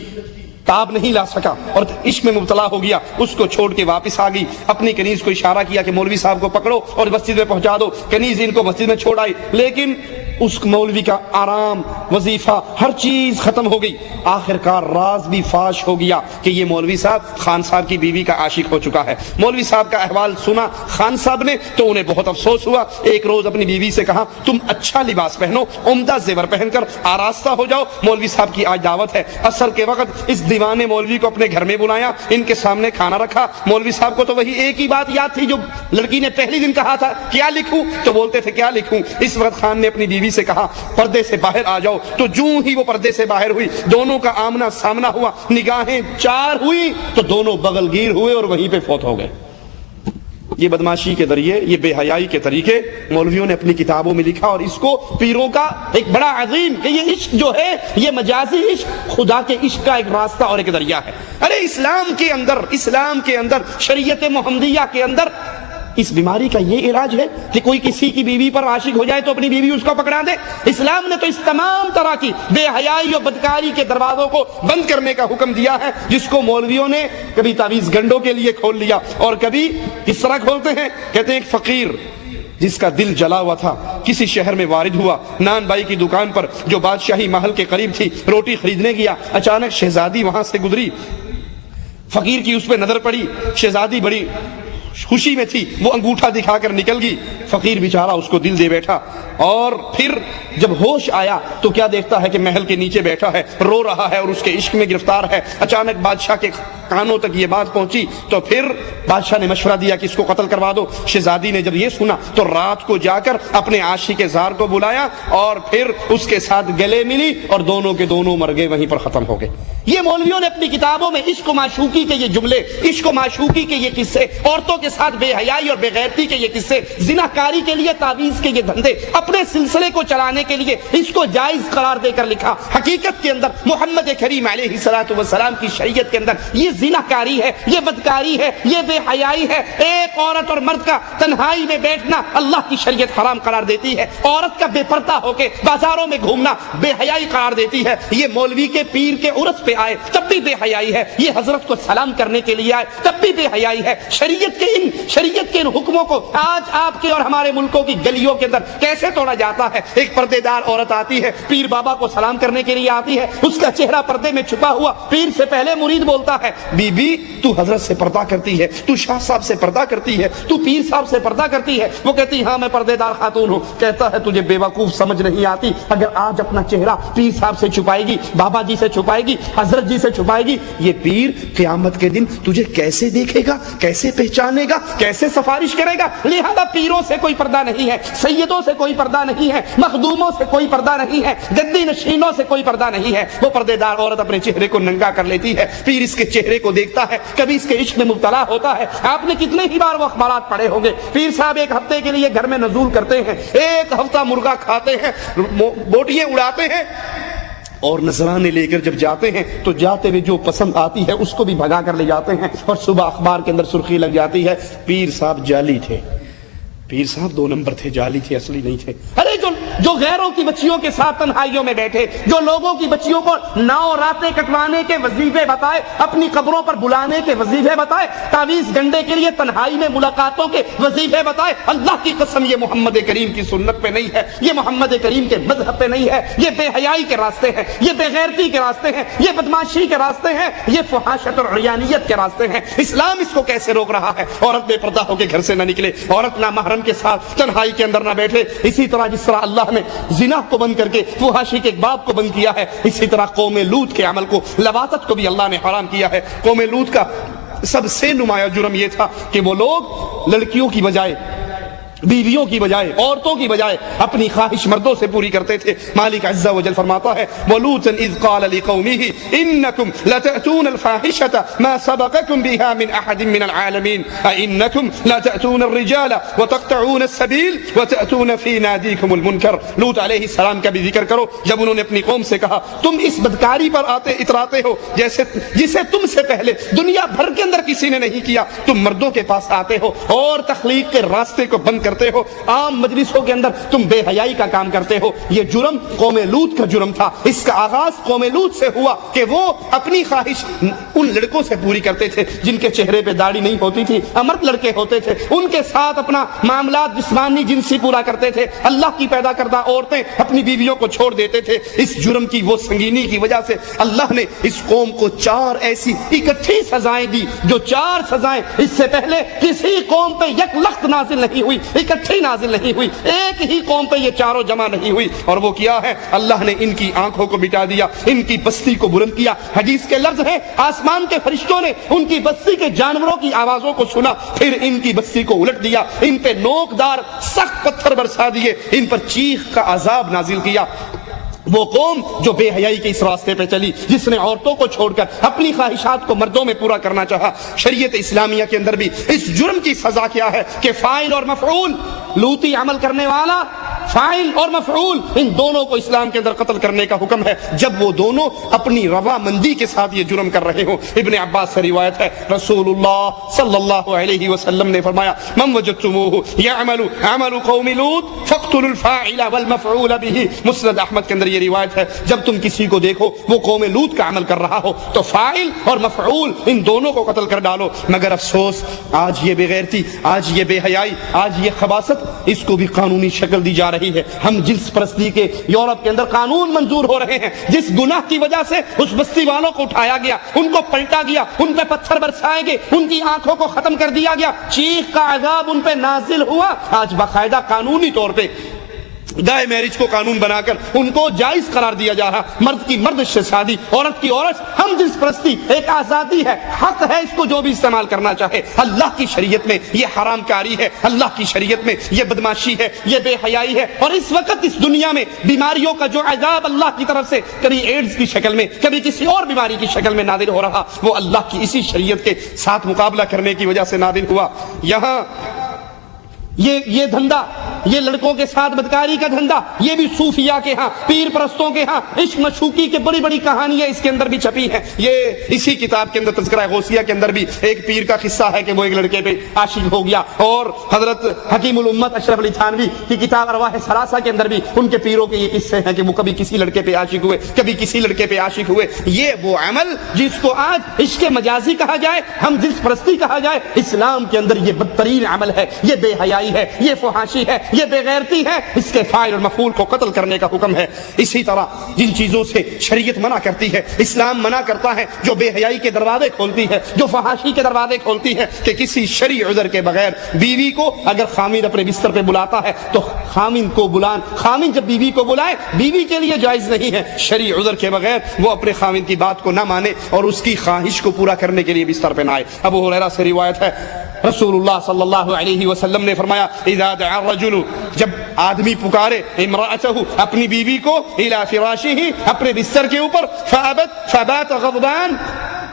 تاب نہیں لا سکا اور عشق میں مبتلا ہو گیا، اس کو چھوڑ کے واپس آ گئی۔ اپنی کنیز کو اشارہ کیا کہ مولوی صاحب کو پکڑو اور مسجد میں پہنچا دو۔ کنیز ان کو مسجد میں چھوڑ آئی، لیکن اس مولوی کا آرام، وظیفہ، ہر چیز ختم ہو گئی۔ آخرکار راز بھی فاش ہو گیا کہ یہ مولوی صاحب خان صاحب کی بیوی کا عاشق ہو چکا ہے۔ مولوی صاحب کا احوال سنا خان صاحب نے تو انہیں بہت افسوس ہوا۔ ایک روز اپنی بیوی سے کہا، تم اچھا لباس پہنو، عمدہ زیور پہن کر آراستہ ہو جاؤ، مولوی صاحب کی آج دعوت ہے۔ عصر کے وقت اس دیوانے مولوی کو اپنے گھر میں بلایا، ان کے سامنے کھانا رکھا۔ مولوی صاحب کو تو وہی ایک ہی بات یاد تھی جو لڑکی نے پہلی دن کہا تھا، کیا لکھوں؟ تو بولتے تھے کیا لکھوں؟ اس وقت خان نے اپنی بیوی سے کہا، پردے سے باہر آ جاؤ۔ تو جوں ہی وہ پردے سے باہر ہوئی، دونوں کا آمنا سامنا ہوا، نگاہیں چار ہوئی تو دونوں بغل گیر ہوئے اور وہیں پہ فوت ہو گئے۔ یہ بدماشی کے ذریعے، یہ بے حیائی کے طریقے مولویوں نے اپنی کتابوں میں لکھا، اور اس کو پیروں کا ایک بڑا عظیم کہ یہ عشق جو ہے یہ مجازی عشق، خدا کے عشق کا ایک راستہ اور ایک ذریعہ ہے۔ ارے اسلام کے اندر شریعت محمدیہ کے اندر اس بیماری کا یہ علاج ہے کہ کوئی کسی کی بیوی پر عاشق ہو جائے تو اپنی بیوی اس کو پکڑا دے۔ اسلام نے تو اس تمام طرح کی بے حیائی اور بدکاری کے دروازوں کو بند کرنے کا حکم دیا ہے، جس کو مولویوں نے کبھی تعویذ گنڈوں کے لیے کھول لیا اور کبھی کس طرح کھولتے ہیں۔ کہتے ہیں ایک فقیر جس کا دل جلا ہوا تھا کسی شہر میں وارد ہوا، نان بائی کی دکان پر جو بادشاہی محل کے قریب تھی روٹی خریدنے گیا۔ اچانک شہزادی وہاں سے گزری، فقیر کی اس پہ نظر پڑی، شہزادی بڑی خوشی میں تھی، وہ انگوٹھا دکھا کر نکل گئی، فقیر بیچارہ اس کو دل دے بیٹھا، اور پھر جب ہوش آیا تو کیا دیکھتا ہے کہ محل کے نیچے بیٹھا ہے، رو رہا ہے اور اس کے عشق میں گرفتار ہے۔ اچانک بادشاہ کے کانوں تک یہ بات پہنچی تو پھر بادشاہ نے مشورہ دیا کہ اس کو قتل کروا دو۔ شہزادی نے جب یہ سنا تو رات کو جا کر اپنے عاشق زار کو بلایا اور پھر اس کے ساتھ گلے ملی اور دونوں کے دونوں مر گئے، وہیں پر ختم ہو گئے۔ یہ مولویوں نے اپنی کتابوں میں عشق و معشوقی کے یہ جملے، عشق و معشوقی کے یہ قصے، عورتوں کے ساتھ بے حیائی اور بے غیرتی کے یہ قصے، زناکاری کے لیے تعویذ کے یہ دھندے، اپنے سلسلے کو چلانے کے لیے اس کو جائز قرار دے کر لکھا۔ حقیقت کے اندر محمد کریم علیہ الصلوۃ والسلام کی شریعت کے اندر یہ زناکاری ہے، یہ بدکاری ہے، یہ بے حیائی ہے۔ ایک عورت اور مرد کا تنہائی میں بیٹھنا اللہ کی شریعت حرام قرار دیتی ہے۔ عورت کا بے پردہ ہو کے بازاروں میں گھومنا بے حیائی قرار دیتی ہے۔ یہ مولوی کے پیر کے عرس پہ آئے تب بھی بے حیائی ہے، یہ حضرت کو سلام کرنے کے لیے آئے تب بھی بے حیائی ہے۔ شریعت کے ان حکموں کو آج آپ کے اور ہمارے ملکوں کی گلیوں کے اندر کیسے توڑا جاتا ہے۔ ایک پردے دار عورت آتی ہے، پیر بابا کو سلام کرنے کے لیے آتی ہے، اس کا چہرہ پردے میں چھپا ہوا، پیر سے پہلے مرید بولتا ہے، بی بی تو حضرت سے پردہ کرتی ہے، تو شاہ صاحب سے پردہ کرتی ہے، تو پیر صاحب سے پردہ کرتی ہے۔ وہ کہتی ہاں میں پردے دار خاتون ہوں۔ کہتا ہے تجھے بیوقوف سمجھ نہیں آتی، اگر آج اپنا چہرہ پیر صاحب سے چھپائے گی، بابا جی سے چھپائے گی، حضرت جی سے چھپائے گی، یہ پیر قیامت کے دن تجھے کیسے دیکھے گا، کیسے پہچانے گا، کیسے سفارش کرے گا؟ لہذا پیروں سے کوئی پردہ نہیں ہے، سیدوں سے کوئی پردہ نہیں ہے، مخدوموں سے کوئی پردہ نہیں ہے، گدی نشینوں سے کوئی پردہ نہیں ہے۔ وہ پردے دار عورت اپنے چہرے کو ننگا کر لیتی ہے، پیر اس کے چہرے کو دیکھتا ہے، کبھی اس کے عشق میں مبتلا ہوتا ہے۔ آپ نے کتنے ہی بار وہ اخبارات پڑھے ہوں گے، پیر صاحب ایک ہفتے کے لیے گھر میں نزول کرتے ہیں، ایک ہفتہ مرغا کھاتے ہیں، بوٹیاں اڑاتے ہیں، اور نذرانے لے کر جب جاتے ہیں تو جاتے ہوئے جو پسند آتی ہے اس کو بھی بھگا کر لے جاتے ہیں، اور صبح اخبار کے اندر سرخی لگ جاتی ہے پیر صاحب جعلی تھے۔ پیر صاحب 2 نمبر تھے، جعلی تھے، اصلی نہیں تھے۔ ارے جو غیروں کی بچیوں کے ساتھ تنہائیوں میں بیٹھے، جو لوگوں کی بچیوں کو 9 راتیں کٹوانے کے وظیفے بتائے، اپنی قبروں پر بلانے کے وظیفے بتائے، تعویذ گنڈے کے لیے تنہائی میں ملاقاتوں کے وظیفے بتائے، اللہ کی قسم یہ محمد کریم کی سنت پہ نہیں ہے، یہ محمد کریم کے مذہب پہ نہیں ہے، یہ بے حیائی کے راستے ہیں، یہ بے غیرتی کے راستے ہیں، یہ بدماشی کے راستے ہیں، یہ فحاشت اور عریانیت کے راستے ہیں۔ اسلام اس کو کیسے روک رہا ہے؟ عورت بے پردہ ہو کے گھر سے نہ نکلے، عورت نامحرم کے ساتھ تنہائی کے اندر نہ بیٹھے۔ اسی طرح جس طرح اللہ نے زنا کو بند کر کے فحاشی کے باب کو بند کیا ہے، اسی طرح قوم لوط کے عمل کو، لواطت کو بھی اللہ نے حرام کیا ہے۔ قوم لوط کا سب سے نمایاں جرم یہ تھا کہ وہ لوگ لڑکیوں کی بجائے، بیویوں کی بجائے، عورتوں کی بجائے اپنی خواہش مردوں سے پوری کرتے تھے۔ مالک عز و جل فرماتا ہے وَلُوطًا إِذْ قَالَ لِقَوْمِهِ إِنَّكُمْ لَتَأْتُونَ الْفَاحِشَةَ مَا سَبَقَكُمْ بِهَا مِنْ أَحَدٍ مِنَ الْعَالَمِينَ أَإِنَّكُمْ لَتَأْتُونَ الرِّجَالَ وَتَقْطَعُونَ السَّبِيلَ وَتَأْتُونَ فِي نَادِيكُمُ الْمُنكَرَ۔ لوط علیہ السلام کا بھی ذکر کرو جب انہوں نے اپنی قوم سے کہا تم اس بدکاری پر اتراتے ہو جسے تم سے پہلے دنیا بھر کے اندر کسی نے نہیں کیا، تم مردوں کے پاس آتے ہو اور تخلیق کے راستے کو بند کرتے ہو، عام مجلسوں کے اندر تم بے حیائی کا کام کرتے ہو۔ یہ جرم قوم لوط کا جرم تھا۔ اس کا آغاز قوم لوط سے ہوا کہ وہ اپنی خواہش ان لڑکوں سے پوری کرتے تھے جن کے چہرے پہ داڑھی نہیں ہوتی تھی، امرد لڑکے ہوتے تھے، ان کے ساتھ اپنا معاملات جسمانی جنسی پورا کرتے تھے۔ اللہ کی پیدا کردہ عورتیں اپنی بیویوں کو چھوڑ دیتے تھے۔ اس جرم کی وہ سنگینی کی وجہ سے اللہ نے اس قوم کو 4 ایسی اکٹھی سزائیں دی جو 4 سزائیں اس سے پہلے کسی قوم پہ یک لخت نازل نہیں ہوئی، اکٹھی نازل نہیں ہوئی، ایک ہی قوم پہ یہ 4 جمع نہیں ہوئی۔ اور وہ کیا ہے؟ اللہ نے ان کی آنکھوں کو مٹا دیا، ان کی بستی کو بلند کیا۔ حدیث کے لفظ ہیں آسمان کے فرشتوں نے ان کی بستی کے جانوروں کی آوازوں کو سنا، پھر ان کی بستی کو الٹ دیا، ان پہ نوکدار سخت پتھر برسا دیے، ان پر چیخ کا عذاب نازل کیا۔ وہ قوم جو بے حیائی کے اس راستے پہ چلی، جس نے عورتوں کو چھوڑ کر اپنی خواہشات کو مردوں میں پورا کرنا چاہا۔ شریعت اسلامیہ کے اندر بھی اس جرم کی سزا کیا ہے کہ فاعل اور مفعول، لوطی عمل کرنے والا، فاعل اور مفعول، ان دونوں کو اسلام کے اندر قتل کرنے کا حکم ہے جب وہ دونوں اپنی رضامندی کے ساتھ یہ جرم کر رہے ہوں۔ ابن عباس سے روایت ہے رسول اللہ صلی اللہ علیہ وسلم نے فرمایا من وجدتموہ یعمل عمل قوم لوط فاقتلوا الفاعل والمفعول به۔ مسند احمد کے اندر یہ روایت ہے جب تم کسی کو دیکھو وہ قوم لوط کا عمل کر رہا ہو تو فاعل اور مفعول ان دونوں کو قتل کر ڈالو۔ مگر افسوس آج یہ بے غیرتی، آج یہ بے حیائی، آج یہ خباثت، اس کو بھی قانونی شکل دی جا رہی ہے۔ ہم جنس پرستی کے یورپ کے اندر قانون منظور ہو رہے ہیں، جس گناہ کی وجہ سے اس بستی والوں کو اٹھایا گیا، ان کو پلٹا گیا، ان پہ پتھر برسائے گئے، ان کی آنکھوں کو ختم کر دیا گیا، چیخ کا عذاب ان پہ نازل ہوا۔ آج باقاعدہ قانونی طور پہ گائے میرج کو قانون بنا کر ان کو جائز قرار دیا جا رہا، مرد کی مرد سے شادی، عورت کی عورت، ہم جنس پرستی ایک آزادی ہے، حق ہے اس کو جو بھی استعمال کرنا چاہے۔ اللہ کی شریعت میں یہ حرام کاری ہے، اللہ کی شریعت میں یہ بدماشی ہے، یہ بے حیائی ہے۔ اور اس وقت اس دنیا میں بیماریوں کا جو عذاب اللہ کی طرف سے کبھی ایڈز کی شکل میں، کبھی کسی اور بیماری کی شکل میں نازل ہو رہا، وہ اللہ کی اسی شریعت کے ساتھ مقابلہ کرنے کی وجہ سے نازل ہوا۔ یہاں یہ دھندا، یہ لڑکوں کے ساتھ بدکاری کا دھندا، یہ بھی صوفیاء کے ہاں، پیر پرستوں کے ہاں عشق مشوقی کے بڑی بڑی کہانیاں اس کے اندر بھی چھپی ہیں۔ یہ اسی کتاب کے اندر تذکرہ غوثیہ کے اندر بھی ایک پیر کا قصہ ہے کہ وہ ایک لڑکے پہ عاشق ہو گیا، اور حضرت حکیم الامت اشرف علی تھانوی کی کتاب ارواح ثلاثہ کے اندر بھی ان کے پیروں کے یہ قصے ہیں کہ وہ کبھی کسی لڑکے پہ عاشق ہوئے، کبھی کسی لڑکے پہ عاشق ہوئے۔ یہ وہ عمل جس کو آج عشق مجازی کہا جائے، ہم جنس پرستی کہا جائے، اسلام کے اندر یہ بدترین عمل ہے، یہ بے حیائی ہے، یہ فحاشی ہے، یہ بے غیرتی ہے، اس کے فاعل اور مفعول کو قتل کرنے کا حکم ہے۔ اسی طرح جن چیزوں سے شریعت منع کرتی ہے، اسلام منع کرتا ہے، جو بے حیائی کے دروازے کھولتی ہے، جو فحاشی کے دروازے کھولتی ہے، کہ کسی شرعی عذر کے بغیر بیوی کو اگر خامن اپنے بستر پہ بلاتا ہے تو خامن جب بیوی کو بلائے، بیوی کے لیے جائز نہیں ہے شرعی عذر کے بغیر وہ اپنے خامن کی بات کو نہ مانے اور اس کی خواہش کو پورا کرنے کے لیے بستر پہ نہ آئے۔ ابو ہریرہ سے روایت ہے رسول اللہ صلی اللہ علیہ وسلم نے فرمایا اذا دعا الرجل، جب آدمی پکارے امرأتہ اپنی بیوی کو الى فراشہ اپنے بستر کے اوپر، فابت فبات غضبان،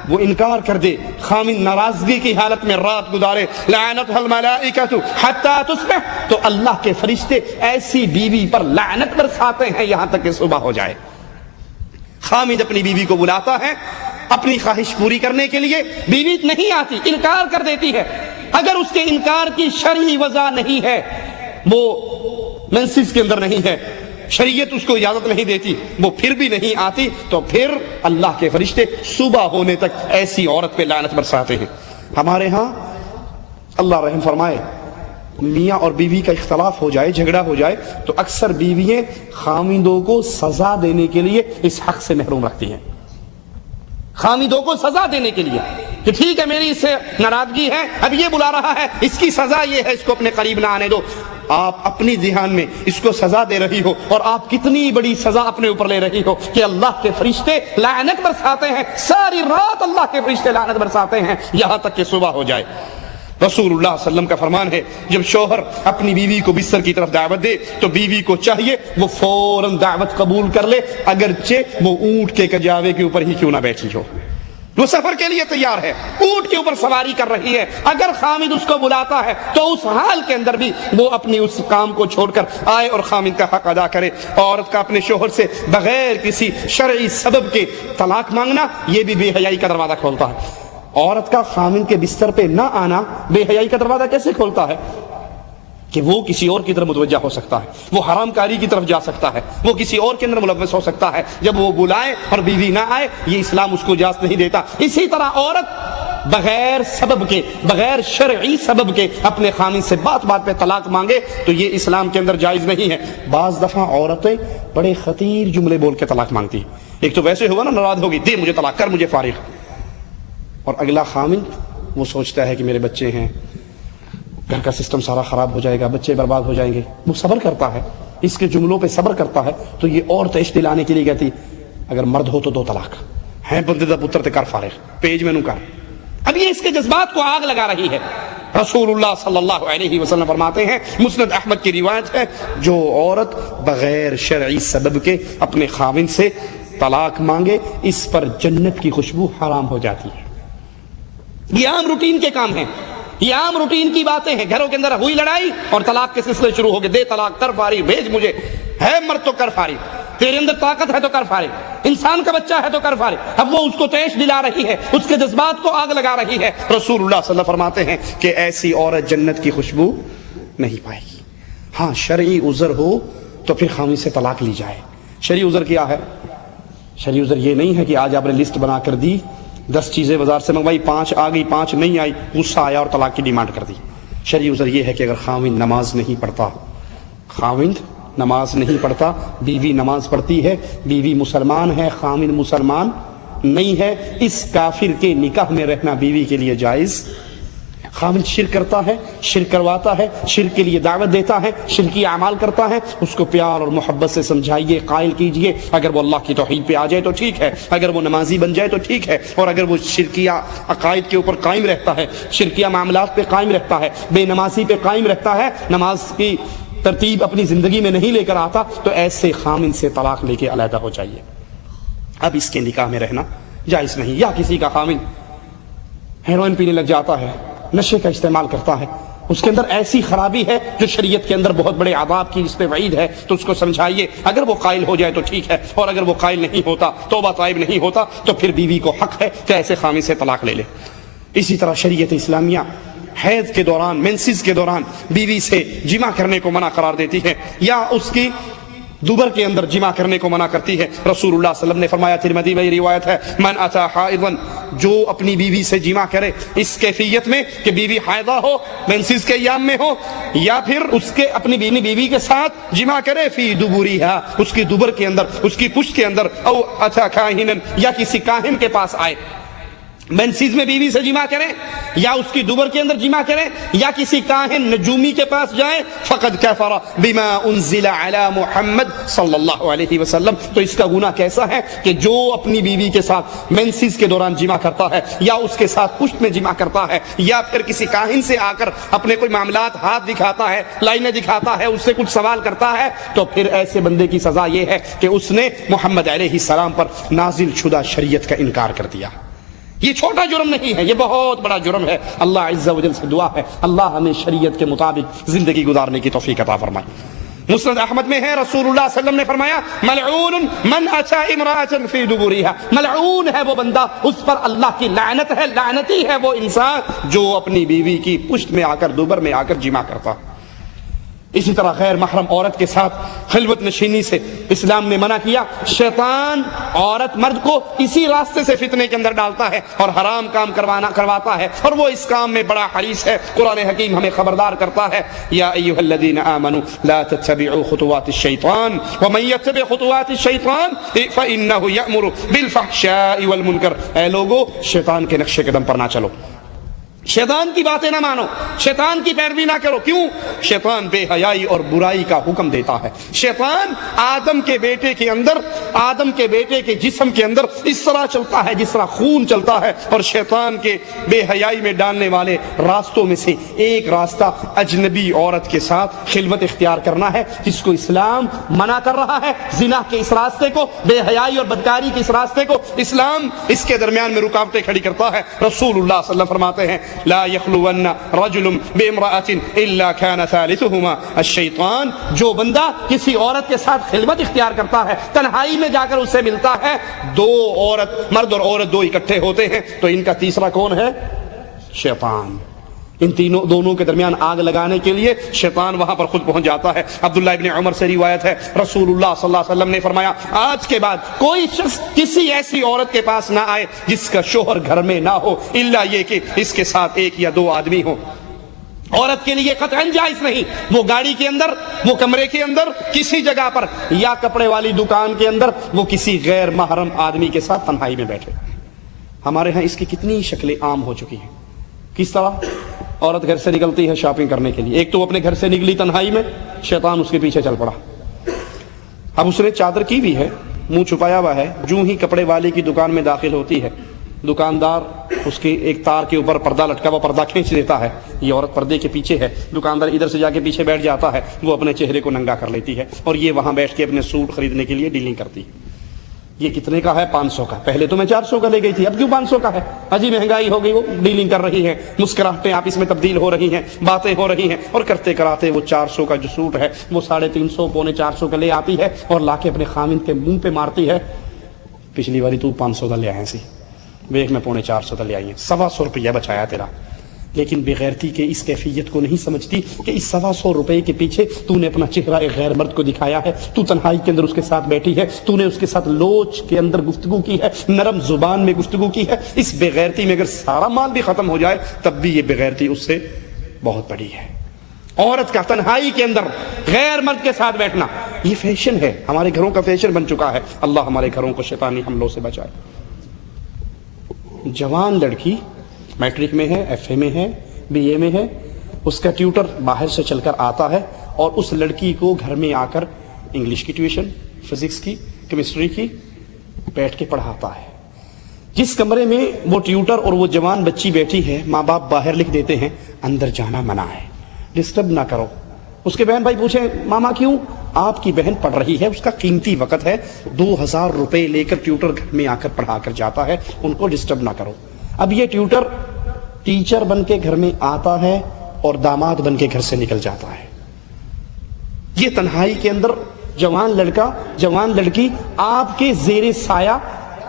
وہ انکار کر دے، خامن ناراضگی کی حالت میں رات گزارے، لعنتها الملائکۃ حتی تصبح، تو اللہ کے فرشتے ایسی بیوی پر لعنت برساتے ہیں یہاں تک کہ صبح ہو جائے۔ خامن اپنی بیوی کو بلاتا ہے اپنی خواہش پوری کرنے کے لیے، بیوی نہیں آتی، انکار کر دیتی ہے، اگر اس کے انکار کی شرعی وجہ نہیں ہے وہ منسز کے اندر نہیں ہے، شریعت اس کو اجازت نہیں دیتی، وہ پھر بھی نہیں آتی، تو پھر اللہ کے فرشتے صبح ہونے تک ایسی عورت پہ لعنت برساتے ہیں۔ ہمارے ہاں اللہ رحم فرمائے میاں اور بیوی کا اختلاف ہو جائے، جھگڑا ہو جائے، تو اکثر بیوییں خاوندوں کو سزا دینے کے لیے اس حق سے محروم رکھتی ہیں، خاوندوں کو سزا دینے کے لیے کہ ٹھیک ہے میری اس سے ناراضگی ہے، اب یہ بلا رہا ہے، اس کی سزا یہ ہے، اس کو اپنے قریب نہ آنے دو۔ آپ اپنی ذہن میں اس کو سزا دے رہی ہو، اور آپ کتنی بڑی سزا اپنے اوپر لے رہی ہو کہ اللہ کے فرشتے لعنت برساتے ہیں، ساری رات اللہ کے فرشتے لعنت برساتے ہیں یہاں تک کہ صبح ہو جائے۔ رسول اللہ صلی اللہ علیہ وسلم کا فرمان ہے جب شوہر اپنی بیوی کو بستر کی طرف دعوت دے تو بیوی کو چاہیے وہ فوراً دعوت قبول کر لے، اگرچہ وہ اونٹ کے کجاوے کے اوپر ہی کیوں نہ بیٹھی ہو، وہ سفر کے لیے تیار ہے، اونٹ کے اوپر سواری کر رہی ہے، اگر خامد اس کو بلاتا ہے تو اس حال کے اندر بھی وہ اپنی اس کام کو چھوڑ کر آئے اور خامد کا حق ادا کرے۔ عورت کا اپنے شوہر سے بغیر کسی شرعی سبب کے طلاق مانگنا یہ بھی بے حیائی کا دروازہ کھولتا ہے۔ عورت کا خامد کے بستر پہ نہ آنا بے حیائی کا دروازہ کیسے کھولتا ہے کہ وہ کسی اور کی طرف متوجہ ہو سکتا ہے، وہ حرام کاری کی طرف جا سکتا ہے، وہ کسی اور کے اندر ملوث ہو سکتا ہے جب وہ بلائے اور بیوی نہ آئے، یہ اسلام اس کو اجازت نہیں دیتا۔ اسی طرح عورت بغیر سبب کے، بغیر شرعی سبب کے اپنے خامد سے بات بات پہ طلاق مانگے تو یہ اسلام کے اندر جائز نہیں ہے۔ بعض دفعہ عورتیں بڑے خطیر جملے بول کے طلاق مانگتی ہیں، ایک تو ویسے ہوا نا ناراض ہوگی، دے مجھے طلاق، کر مجھے فارغ، اور اگلا خامد وہ سوچتا ہے کہ میرے بچے ہیں، گھر کا سسٹم سارا خراب ہو جائے گا، بچے برباد ہو جائیں گے، وہ صبر کرتا ہے، اس کے جملوں پہ صبر کرتا ہے، تو یہ اور تیش دلانے کے لیے کہتی اگر مرد ہو تو دو طلاق ہے، بندے دا پتر تے کر فارغ، پیج میں نو کر۔ اب یہ اس کے جذبات کو آگ لگا رہی ہے۔ رسول اللہ صلی اللہ علیہ وسلم فرماتے ہیں، مسند احمد کی روایت ہے، جو عورت بغیر شرعی سبب کے اپنے خاوند سے طلاق مانگے اس پر جنت کی خوشبو حرام ہو جاتی ہے۔ یہ عام روٹین کے کام ہیں، یہ عام روٹین کی باتیں ہیں۔ گھروں کے اندر ہوئی لڑائی اور طلاق کے سلسلے شروع ہو گئے، دے طلاق، کر فارغ، بھیج مجھے، ہے مرد تو کر فارغ، تیرے اندر طاقت ہے تو کر فارغ، انسان کا بچہ ہے تو کر فارغ۔ اب وہ اس کو تیش دلا رہی ہے، اس کے جذبات کو آگ لگا رہی ہے۔ رسول اللہ صلی اللہ علیہ وسلم فرماتے ہیں کہ ایسی عورت جنت کی خوشبو نہیں پائے گی۔ ہاں شرعی عذر ہو تو پھر خاوند سے طلاق لی جائے۔ شرعی عذر کیا ہے؟ شرعی عذر یہ نہیں ہے کہ آج آپ نے لسٹ بنا کر دی، 10 چیزیں بازار سے منگوائی، 5 آ گئی، 5 نہیں آئی، غصہ آیا اور طلاق کی ڈیمانڈ کر دی۔ شرعی عذر یہ ہے کہ اگر خاوند نماز نہیں پڑھتا، خاوند نماز نہیں پڑھتا، بیوی نماز پڑھتی ہے، بیوی مسلمان ہے، خاوند مسلمان نہیں ہے، اس کافر کے نکاح میں رہنا بیوی کے لیے جائز۔ خاوند شرک کرتا ہے، شرک کرواتا ہے، شرک کے لیے دعوت دیتا ہے، شرکی اعمال کرتا ہے، اس کو پیار اور محبت سے سمجھائیے، قائل کیجئے۔ اگر وہ اللہ کی توحید پہ آ جائے تو ٹھیک ہے، اگر وہ نمازی بن جائے تو ٹھیک ہے، اور اگر وہ شرکیہ عقائد کے اوپر قائم رہتا ہے، شرکیہ معاملات پہ قائم رہتا ہے، بے نمازی پہ قائم رہتا ہے، نماز کی ترتیب اپنی زندگی میں نہیں لے کر آتا، تو ایسے خاوند سے طلاق لے کے علیحدہ ہو جائیے۔ اب اس کے نکاح میں رہنا جائز نہیں۔ یا کسی کا خاوند ہیروئن پینے لگ جاتا ہے، نشے کا استعمال کرتا ہے، اس کے اندر ایسی خرابی ہے جو شریعت کے اندر بہت بڑے عذاب کی اس پہ وعید ہے، تو اس کو سمجھائیے۔ اگر وہ قائل ہو جائے تو ٹھیک ہے، اور اگر وہ قائل نہیں ہوتا، توبہ طائب نہیں ہوتا، تو پھر بیوی کو حق ہے کہ ایسے خاوند سے طلاق لے لے۔ اسی طرح شریعت اسلامیہ حیض کے دوران، مینسز کے دوران بیوی سے جمع کرنے کو منع قرار دیتی ہے، یا اس کی دوبر کے اندر جمع کرنے کو منع کرتی ہے۔ رسول اللہ صلی اللہ علیہ وسلم نے فرمایا، ترمذی میں روایت ہے، من اتی حائضا، جو اپنی بیوی سے جمع کرے اس کیفیت میں کہ بیوی حائضہ ہو، مینسز کے ایام میں ہو، یا پھر اس کے اپنی بیوی کے ساتھ جمع کرے فی دبوریہا، اس کی دوبر کے اندر، اس کی پشت کے اندر، او اتی کاہنا، یا کسی کاہن کے پاس آئے، مینسز میں بیوی سے جمع کریں یا اس کی دوبر کے اندر جمع کریں یا کسی کاہن نجومی کے پاس جائیں، فقد کفر بما انزل علی محمد صلی اللہ علیہ وسلم، تو اس کا گناہ کیسا ہے کہ جو اپنی بیوی کے ساتھ مینسز کے دوران جمع کرتا ہے، یا اس کے ساتھ پشت میں جمع کرتا ہے، یا پھر کسی کاہن سے آ کر اپنے کوئی معاملات ہاتھ دکھاتا ہے، لائنیں دکھاتا ہے، اس سے کچھ سوال کرتا ہے، تو پھر ایسے بندے کی سزا یہ ہے کہ اس نے محمد علیہ السلام پر نازل شدہ شریعت کا انکار کر دیا۔ یہ چھوٹا جرم نہیں ہے، یہ بہت بڑا جرم ہے۔ اللہ عز و جل سے دعا ہے اللہ ہمیں شریعت کے مطابق زندگی گزارنے کی توفیق عطا فرمائے۔ مسند احمد میں ہے، رسول اللہ صلی اللہ علیہ وسلم نے فرمایا، ملعون من اتی امرأة فی دبورها، ملعون ہے وہ بندہ، اس پر اللہ کی لعنت ہے، لعنتی ہے وہ انسان جو اپنی بیوی کی پشت میں آ کر، دوبر میں آ کر جمع کرتا۔ اسی طرح غیر محرم عورت کے ساتھ خلوت نشینی سے اسلام نے منع کیا۔ شیطان عورت مرد کو اسی راستے سے فتنے کے اندر ڈالتا ہے اور حرام کام کرواتا ہے، اور وہ اس کام میں بڑا حریص ہے۔ قرآن حکیم ہمیں خبردار کرتا ہے، یا ایھا الذین آمنوا لا تتبعوا خطوات الشیطان ومن یتبع خطوات الشیطان فانہ یأمر بالفحشاء والمنکر۔ اے لوگو، شیطان کے نقش قدم پر نہ چلو، شیطان کی باتیں نہ مانو، شیطان کی پیروی نہ کرو۔ کیوں؟ شیطان بے حیائی اور برائی کا حکم دیتا ہے۔ شیطان آدم کے بیٹے کے اندر، آدم کے بیٹے کے جسم کے اندر اس طرح چلتا ہے جس طرح خون چلتا ہے، اور شیطان کے بے حیائی میں ڈالنے والے راستوں میں سے ایک راستہ اجنبی عورت کے ساتھ خلوت اختیار کرنا ہے، جس کو اسلام منع کر رہا ہے۔ زنا کے اس راستے کو، بے حیائی اور بدکاری کے اس راستے کو اسلام اس کے درمیان میں رکاوٹیں کھڑی کرتا ہے۔ رسول اللہ صلی اللہ علیہ وسلم فرماتے ہیں، لا يخلون رجل بامرأة الا كان ثالثهما الشیطان۔ جو بندہ کسی عورت کے ساتھ خلوت اختیار کرتا ہے، تنہائی میں جا کر اس سے ملتا ہے، دو عورت، مرد اور عورت دو اکٹھے ہوتے ہیں، تو ان کا تیسرا کون ہے؟ شیطان۔ ان دونوں کے درمیان آگ لگانے کے لیے شیطان وہاں پر خود پہنچ جاتا ہے۔ عبداللہ ابن عمر سے روایت ہے، رسول اللہ صلی اللہ علیہ وسلم نے فرمایا، آج کے بعد کوئی شخص کسی ایسی عورت کے پاس نہ آئے جس کا شوہر گھر میں نہ ہو، الا یہ کہ اس کے ساتھ ایک یا دو آدمی ہوں۔ عورت کے لیے قطعاً جائز نہیں، وہ گاڑی کے اندر، وہ کمرے کے اندر، کسی جگہ پر، یا کپڑے والی دکان کے اندر وہ کسی غیر محرم آدمی کے ساتھ تنہائی میں بیٹھے۔ ہمارے ہاں اس کی کتنی شکلیں عام ہو چکی ہیں۔ کس طرح عورت گھر سے نکلتی ہے شاپنگ کرنے کے لیے، ایک تو وہ اپنے گھر سے نکلی تنہائی میں، شیطان اس کے پیچھے چل پڑا۔ اب اس نے چادر کی بھی ہے، منہ چھپایا ہوا ہے، جو ہی کپڑے والے کی دکان میں داخل ہوتی ہے، دکاندار اس کے ایک تار کے اوپر پردہ لٹکا ہوا پردہ کھینچ دیتا ہے، یہ عورت پردے کے پیچھے ہے، دکاندار ادھر سے جا کے پیچھے بیٹھ جاتا ہے، وہ اپنے چہرے کو ننگا کر لیتی ہے، اور یہ وہاں بیٹھ کے اپنے سوٹ خریدنے کے لیے ڈیلنگ کرتی ہے۔ یہ کتنے کا ہے؟ 500 کا۔ پہلے تو میں 400 کا لے گئی تھی، اب کیوں 500 کا ہے؟ اجی مہنگائی ہو گئی، وہ ڈیلنگ کر رہی ہے، مسکراہٹیں آپس میں تبدیل ہو رہی ہیں، باتیں ہو رہی ہیں، اور کرتے کراتے وہ 400 کا جو سوٹ ہے وہ 350 پونے 400 کا لے آتی ہے، اور لا کے اپنے خامند کے منہ پہ مارتی ہے، پچھلی باری تو 500 کا لے آئے سی، ویک میں 450 کا لے آئی ہیں، 125 روپیہ بچایا تیرا۔ لیکن بغیرتی کے اس کیفیت کو نہیں سمجھتی کہ اس 125 روپے کے پیچھے تو نے اپنا چہرہ ایک غیر مرد کو دکھایا ہے، تو تنہائی کے اندر اس کے ساتھ بیٹھی ہے، تو نے اس کے ساتھ لوچ کے اندر گفتگو کی ہے، نرم زبان میں گفتگو کی ہے۔ اس بغیرتی میں اگر سارا مال بھی ختم ہو جائے تب بھی یہ بغیرتی اس سے بہت بڑی ہے۔ عورت کا تنہائی کے اندر غیر مرد کے ساتھ بیٹھنا یہ فیشن ہے، ہمارے گھروں کا فیشن بن چکا ہے۔ اللہ ہمارے گھروں کو شیطانی حملوں سے بچائے۔ جوان لڑکی میٹرک میں ہے، ایف اے میں ہے، بی اے میں ہے، اس کا ٹیوٹر باہر سے چل کر آتا ہے اور اس لڑکی کو گھر میں آ کر انگلش کی ٹیوشن، فزکس کی، کیمسٹری کی بیٹھ کے پڑھاتا ہے۔ جس کمرے میں وہ ٹیوٹر اور وہ جوان بچی بیٹھی ہے، ماں باپ باہر لکھ دیتے ہیں اندر جانا منع ہے، ڈسٹرب نہ کرو۔ اس کے بہن بھائی پوچھیں ماما کیوں؟ آپ کی بہن پڑھ رہی ہے، اس کا قیمتی وقت ہے، 2000 روپے لے کر ٹیوٹر گھر میں آ کر پڑھا کر جاتا ہے، ان کو ڈسٹرب نہ کرو۔ اب یہ ٹیوٹر ٹیچر بن کے گھر میں آتا ہے اور داماد بن کے گھر سے نکل جاتا ہے۔ یہ تنہائی کے اندر جوان لڑکا، جوان لڑکی آپ کے زیر سایہ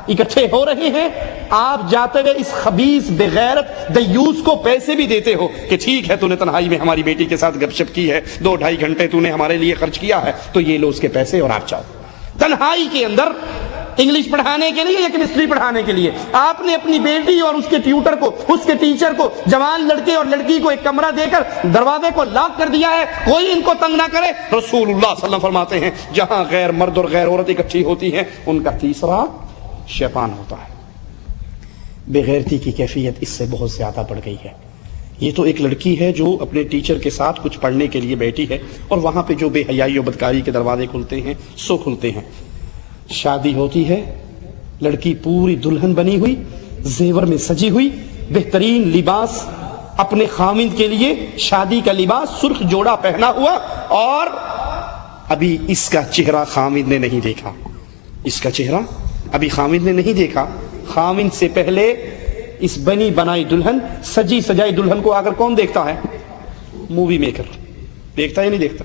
اکٹھے ہو رہے ہیں، آپ جاتے ہوئے اس خبیث بغیرت دیوس کو پیسے بھی دیتے ہو کہ ٹھیک ہے تو نے تنہائی میں ہماری بیٹی کے ساتھ گپ شپ کی ہے، 2-2.5 گھنٹے تو نے ہمارے لیے خرچ کیا ہے، تو یہ لو اس کے پیسے اور آپ جاؤ۔ تنہائی کے اندر انگلش پڑھانے کے لیے یا کیمسٹری پڑھانے کے لیے آپ نے اپنی بیٹی اور اس کے ٹیوٹر کو، اس کے ٹیچر کو، جوان لڑکے اور لڑکی کو ایک کمرہ دے کر دروازے کو لاک کر دیا ہے، کوئی ان کو تنگ نہ کرے۔ رسول اللہ صلی اللہ علیہ وسلم فرماتے ہیں جہاں غیر مرد اور غیر عورت اکٹھی ہوتی ہیں ان کا تیسرا شیطان ہوتا ہے۔ بغیرتی کی کیفیت اس سے بہت زیادہ بڑھ گئی ہے۔ یہ تو ایک لڑکی ہے جو اپنے ٹیچر کے ساتھ کچھ پڑھنے کے لیے بیٹھی ہے اور وہاں پہ جو بے حیائی و بدکاری کے دروازے کھلتے ہیں سو کھلتے ہیں۔ شادی ہوتی ہے، لڑکی پوری دلہن بنی ہوئی، زیور میں سجی ہوئی، بہترین لباس اپنے خامند کے لیے، شادی کا لباس سرخ جوڑا پہنا ہوا، اور ابھی اس کا چہرہ خامند نے نہیں دیکھا، اس کا چہرہ ابھی خامند نے نہیں دیکھا۔ خامند سے پہلے اس بنی بنائی دلہن، سجی سجائی دلہن کو اگر کون دیکھتا ہے؟ مووی میکر دیکھتا ہے یا نہیں دیکھتا؟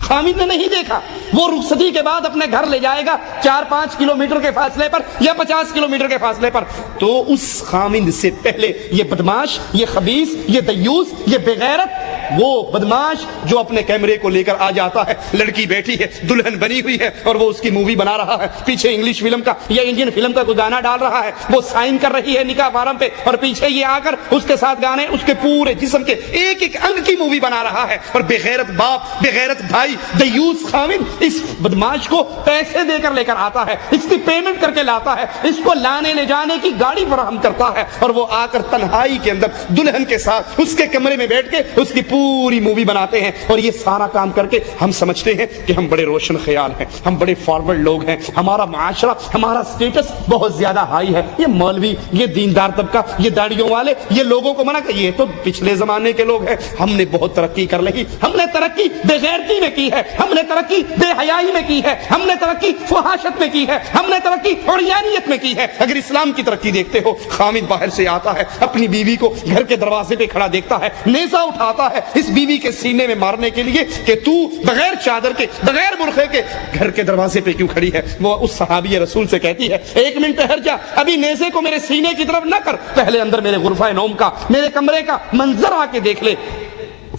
خامند نے نہیں دیکھا۔ وہ رخصتی کے بعد اپنے گھر لے جائے گا 4-5 کلومیٹر کے فاصلے پر یا 50 کلومیٹر کے فاصلے پر، تو اس خامند سے پہلے یہ بدماش، یہ خبیث، یہ دیوس، یہ بغیرت وہ بدماش جو اپنے کیمرے کو لے کر آ جاتا ہے، لڑکی بیٹھی ہے، دلہن بنی ہوئی ہے اور وہ اس کی مووی بنا رہا ہے، پیچھے انگلش فلم کا یا انڈین فلم کا کوئی گانا ڈال رہا ہے، وہ سائن کر رہی ہے نکاح فارم پہ اور پیچھے یہ آ کر اس کے ساتھ گانے اس کے پورے جسم کے ایک ایک انگ کی مووی بنا رہا ہے، اور بغیرت باپ، بغیرت بھائی، دیوس خاوند اس بدماش کو پیسے دے کر لے کر آتا ہے، اس کی پیمنٹ کر کے لاتا ہے، اس کو لانے لے جانے کی گاڑی فراہم کرتا ہے، اور وہ آ کر تنہائی کے اندر دلہن کے ساتھ اس کے کمرے میں بیٹھ کے اس کی پوری مووی بناتے ہیں۔ اور یہ سارا کام کر کے ہم سمجھتے ہیں کہ ہم بڑے روشن خیال ہیں، ہم بڑے فارورڈ لوگ ہیں، ہمارا معاشرہ، ہمارا سٹیٹس بہت زیادہ ہائی ہے۔ یہ مولوی، یہ دیندار طبقہ، یہ داڑھیوں والے، یہ لوگوں کو منع کہ یہ تو پچھلے زمانے کے لوگ ہیں، ہم نے بہت ترقی کر لی، ہم نے ترقی بے غیرتی میں کی ہے، ہم نے ترقی بے حیائی میں کی ہے، ہم نے ترقی فحاشت میں کی ہے، ہم نے ترقی عریانیت میں کی ہے۔ اگر اسلام کی ترقی دیکھتے ہو، خامد باہر سے آتا ہے، اپنی بیوی کو گھر کے دروازے پہ کھڑا دیکھتا ہے، نیزہ اٹھاتا ہے اس بیوی کے سینے میں مارنے کے لیے کہ تو بغیر چادر کے، بغیر برقعے کے گھر کے دروازے پہ کیوں کھڑی ہے؟ وہ اس صحابی رسول سے کہتی ہے، ایک منٹ ٹھہر جا، ابھی نیزے کو میرے سینے کی طرف نہ کر، پہلے اندر میرے غرفہ نوم کا، میرے کمرے کا منظر آ کے دیکھ لے،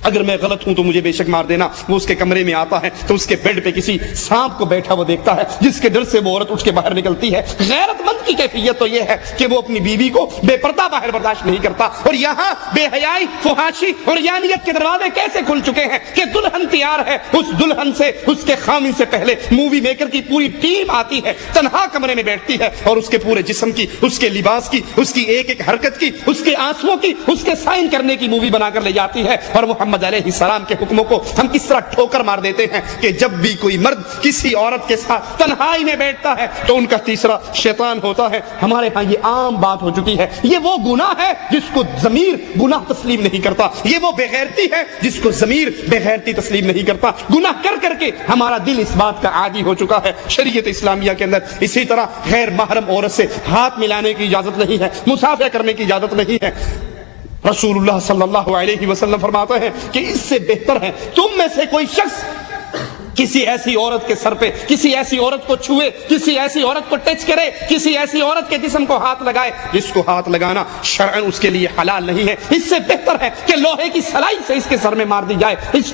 اگر میں غلط ہوں تو مجھے بے شک مار دینا۔ وہ اس کے کمرے میں آتا ہے تو اس کے بیڈ پہ کسی سانپ کو بیٹھا وہ دیکھتا ہے، جس کے ڈر سے وہ عورت اٹھ کے باہر نکلتی ہے۔ غیرت مند کی کیفیت تو یہ ہے کہ وہ اپنی بیوی کو بے پردہ باہر برداشت نہیں کرتا، اور یہاں بے حیائی، فحاشی اور یانیت کے دروازے کیسے کھل چکے ہیں کہ دلہن تیار ہے، اس دلہن سے، اس کے خامن سے پہلے مووی میکر کی پوری ٹیم آتی ہے، تنہا کمرے میں بیٹھتی ہے اور اس کے پورے جسم کی، اس کے لباس کی، اس کی ایک ایک حرکت کی، اس کے آنسوؤں کی، اس کے سائن کرنے کی مووی بنا کر لے جاتی ہے۔ اور محمد علیہ السلام کے حکموں کو ہم کس طرح ٹھوکر مار دیتے ہیں کہ جب بھی کوئی مرد کسی عورت کے ساتھ تنہائی میں بیٹھتا ہے تو ان کا تیسرا شیطان ہوتا ہے۔ ہمارے ہاں یہ عام بات ہو چکی ہے، یہ وہ گناہ ہے جس کو ضمیر گناہ تسلیم نہیں کرتا، یہ وہ بے غیرتی ہے جس کو ضمیر بے غیرتی تسلیم نہیں کرتا۔ گناہ کر کر کے ہمارا دل اس بات کا عادی ہو چکا ہے۔ شریعت اسلامیہ کے اندر اسی طرح غیر محرم عورت سے ہاتھ ملانے کی اجازت نہیں ہے، مصافحہ کرنے کی اجازت نہیں ہے۔ رسول اللہ صلی اللہ علیہ وسلم فرماتے ہیں کہ اس سے بہتر ہے تم میں سے کوئی شخص کسی ایسی عورت کے سر پہ، کسی ایسی عورت کو چھوئے، کسی ایسی عورت کو ٹچ کرے، کسی ایسی عورت کے جسم کو ہاتھ لگائے جس کو ہاتھ لگانا شرعاً اس کے لیے حلال نہیں ہے۔ اس سے بہتر ہے کہ لوہے کی سلائی سے اس کے سر میں مار دی جائے، اس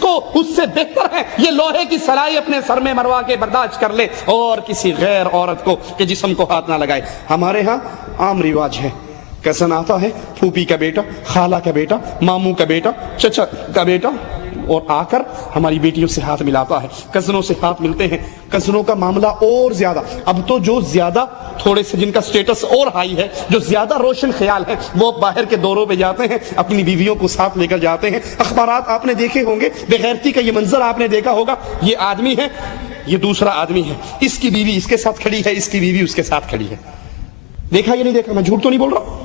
سے بہتر ہے یہ لوہے کی سلائی اپنے سر میں مروا کے برداشت کر لے اور کسی غیر عورت کو کے جسم کو ہاتھ نہ لگائے۔ ہمارے ہاں عام رواج ہے، کزن آتا ہے، پھوپھی کا بیٹا، خالہ کا بیٹا، ماموں کا بیٹا، چچا کا بیٹا، اور آ کر ہماری بیٹیوں سے ہاتھ ملاتا ہے، کزنوں سے ہاتھ ملتے ہیں۔ کزنوں کا معاملہ اور زیادہ، اب تو جو زیادہ تھوڑے سے جن کا سٹیٹس اور ہائی ہے، جو زیادہ روشن خیال ہے، وہ باہر کے دوروں پہ جاتے ہیں، اپنی بیویوں کو ساتھ لے کر جاتے ہیں۔ اخبارات آپ نے دیکھے ہوں گے، بے غیرتی کا یہ منظر آپ نے دیکھا ہوگا، یہ آدمی ہے، یہ دوسرا آدمی ہے، اس کی بیوی اس کے ساتھ کھڑی ہے، اس کی بیوی اس کے ساتھ کھڑی ہے۔ دیکھا یا نہیں دیکھا؟ میں جھوٹ تو نہیں بول رہا؟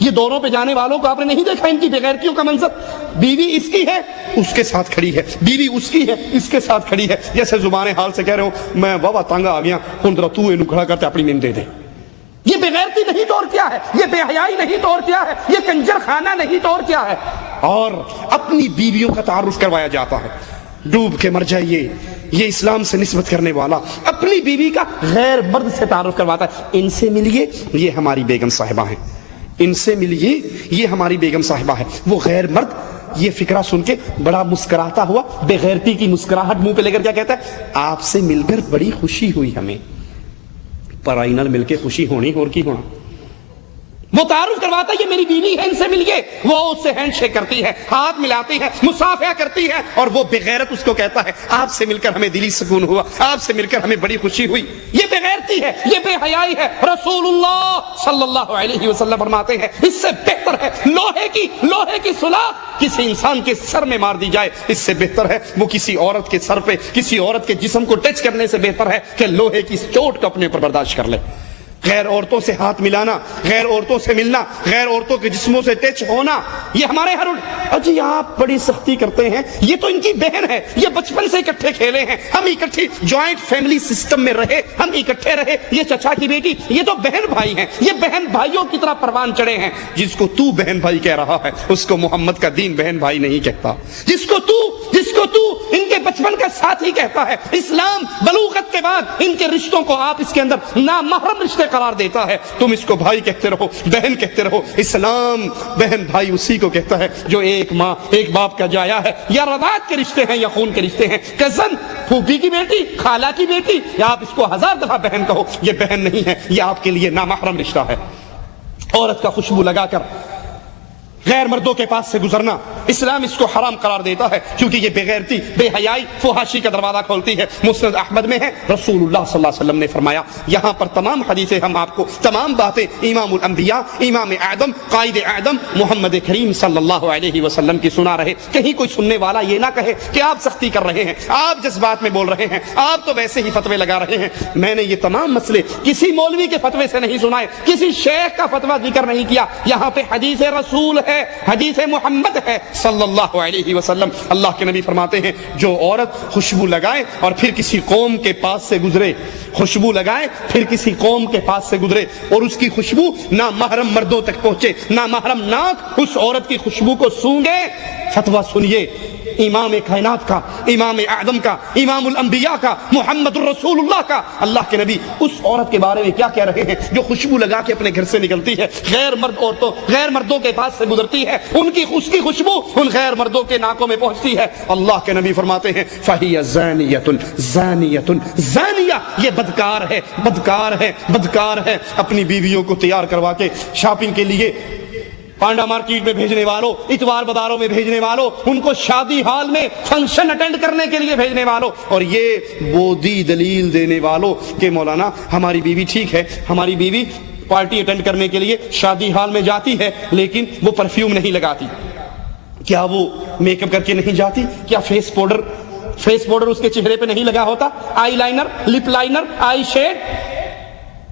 یہ دوروں پہ جانے والوں کو آپ نے نہیں دیکھا ان کی بےغیرتیوں کا منظر؟ بیوی اس کی ہے، اس کے ساتھ کھڑی ہے، بیوی اس کی ہے، اس کے ساتھ کھڑی ہے، جیسے زبان حال سے کہہ رہے ہو میں بابا تانگا آ گیا ہوں، ذرا تو اینو کھڑا کرتے اپنی مین دے دے۔ یہ بےغیرتی نہیں تو اور کیا ہے؟ یہ بے حیائی نہیں تو اور کیا ہے؟ یہ کنجر خانہ نہیں تو اور کیا ہے؟ اور اپنی بیویوں کا تعارف کروایا جاتا ہے، ڈوب کے مر جائیے، یہ اسلام سے نسبت کرنے والا اپنی بیوی کا غیر مرد سے تعارف کرواتا ہے۔ ان سے ملیے، یہ ہماری بیگم صاحبہ ہیں، ان سے ملیے، یہ ہماری بیگم صاحبہ ہے۔ وہ غیر مرد یہ فکرہ سن کے بڑا مسکراتا ہوا، بے غیرتی کی مسکراہٹ منہ پہ لے کر کیا کہتا ہے؟ آپ سے مل کر بڑی خوشی ہوئی ہمیں۔ پرائی نال مل کے خوشی ہونی اور کی ہونا؟ وہ تعارف کرواتا ہے یہ میری بیوی ہے، ان سے ملیے، وہ اس سے ہینڈ شیک کرتی ہے، ہاتھ ملاتی ہے، مصافحہ کرتی ہے، اور وہ بے غیرت اس کو کہتا ہے آپ سے مل کر ہمیں دلی سکون ہوا، آپ سے مل کر ہمیں بڑی خوشی ہوئی۔ یہ بے غیرتی ہے، یہ بے حیائی ہے۔ رسول اللہ صلی اللہ علیہ وسلم فرماتے ہیں اس سے بہتر ہے لوہے کی سلاخ کسی انسان کے سر میں مار دی جائے، اس سے بہتر ہے وہ کسی عورت کے سر پہ، کسی عورت کے جسم کو ٹچ کرنے سے بہتر ہے کہ لوہے کی چوٹ کو اپنے اوپر برداشت کر لے۔ غیر عورتوں سے ہاتھ ملانا، غیر عورتوں سے ملنا، غیر عورتوں کے جسموں سے ٹچ ہونا، یہ ہمارے ہر جی آپ بڑی سختی کرتے ہیں، یہ تو ان کی بہن ہے، یہ بچپن سے اکٹھے کھیلے ہیں، ہم اکٹھی جوائنٹ فیملی سسٹم میں رہے، ہم اکٹھے رہے، یہ چچا کی بیٹی، یہ تو بہن بھائی ہیں، یہ بہن بھائیوں کی طرح پروان چڑھے ہیں۔ جس کو تو بہن بھائی کہہ رہا ہے اس کو محمد کا دین بہن بھائی نہیں کہتا۔ جس کو تو ان کے بچپن کا ساتھی کہتا ہے، اسلام بلوغت کے بعد ان کے رشتوں کو آپ اس کے اندر نامحرم رشتے قرار دیتا ہے تم اس کو بھائی کہتے رہو، بہن کہتے رہو۔ اسلام بہن بھائی اسی کو کہتا ہے جو ایک ماں ایک باپ کا جایا ہے، یا رضاعت کے رشتے ہیں یا خون کے رشتے ہیں۔ کزن، پھوپھی کی بیٹی، خالہ کی بیٹی، یا آپ اس کو 1000 دفعہ بہن کہو، یہ بہن نہیں ہے، یہ آپ کے لیے نامحرم رشتہ ہے۔ عورت کا خوشبو لگا کر غیر مردوں کے پاس سے گزرنا اسلام اس کو حرام قرار دیتا ہے، کیونکہ یہ بے غیرتی، بے حیائی، فحاشی کا دروازہ کھولتی ہے۔ مسند احمد میں ہے، رسول اللہ صلی اللہ علیہ وسلم نے فرمایا، یہاں پر تمام حدیثیں ہم آپ کو، تمام باتیں امام الانبیاء، امام اعظم، قائد اعظم محمد کریم صلی اللہ علیہ وسلم کی سنا رہے۔ کہیں کوئی سننے والا یہ نہ کہے کہ آپ سختی کر رہے ہیں، آپ جذبات میں بول رہے ہیں، آپ تو ویسے ہی فتوے لگا رہے ہیں۔ میں نے یہ تمام مسئلے کسی مولوی کے فتوے سے نہیں سنائے، کسی شیخ کا فتویٰ ذکر نہیں کیا، یہاں پہ حدیث رسول ہے، حدیث محمد ہے صلی اللہ علیہ وسلم۔ اللہ کے نبی فرماتے ہیں جو عورت خوشبو لگائے اور پھر کسی قوم کے پاس سے گزرے، خوشبو لگائے پھر کسی قوم کے پاس سے گزرے اور اس کی خوشبو نہ محرم مردوں تک پہنچے، نہ محرم ناک اس عورت کی خوشبو کو سونگے، فتویٰ سنیے امام کائنات کا، امام اعظم کا، امام الانبیاء کا، محمد الرسول اللہ کا۔ اللہ کے نبی اس عورت کے بارے میں کیا کہہ رہے ہیں جو خوشبو لگا کے اپنے گھر سے نکلتی ہے، غیر مرد عورتوں، غیر مردوں کے پاس سے گزرتی ہے، اس کی خوشبو ان غیر مردوں کے ناکوں میں پہنچتی ہے۔ اللہ کے نبی فرماتے ہیں فَهِيَ زَانِيَةٌ زَانِيَةٌ زانیہ، یہ بدکار ہے، بدکار ہے، بدکار ہے۔ اپنی بیویوں کو تیار کروا کے شاپنگ کے لیے پانڈا مارکیٹ میں بھیجنے والوں، اتوار بازاروں میں بھیجنے والوں، ان کو شادی ہال میں فنکشن اٹینڈ کرنے کے لیے بھیجنے والوں، اور یہ بودی دلیل دینے والوں کہ مولانا ہماری بیوی ٹھیک ہے، ہماری بیوی پارٹی اٹینڈ کرنے کے لیے شادی ہال میں جاتی ہے لیکن وہ پرفیوم نہیں لگاتی، کیا وہ میک اپ کر کے نہیں جاتی، کیا فیس پاؤڈر اس کے چہرے پہ نہیں لگا ہوتا، آئی لائنر، لپ لائنر، آئی شیڈ،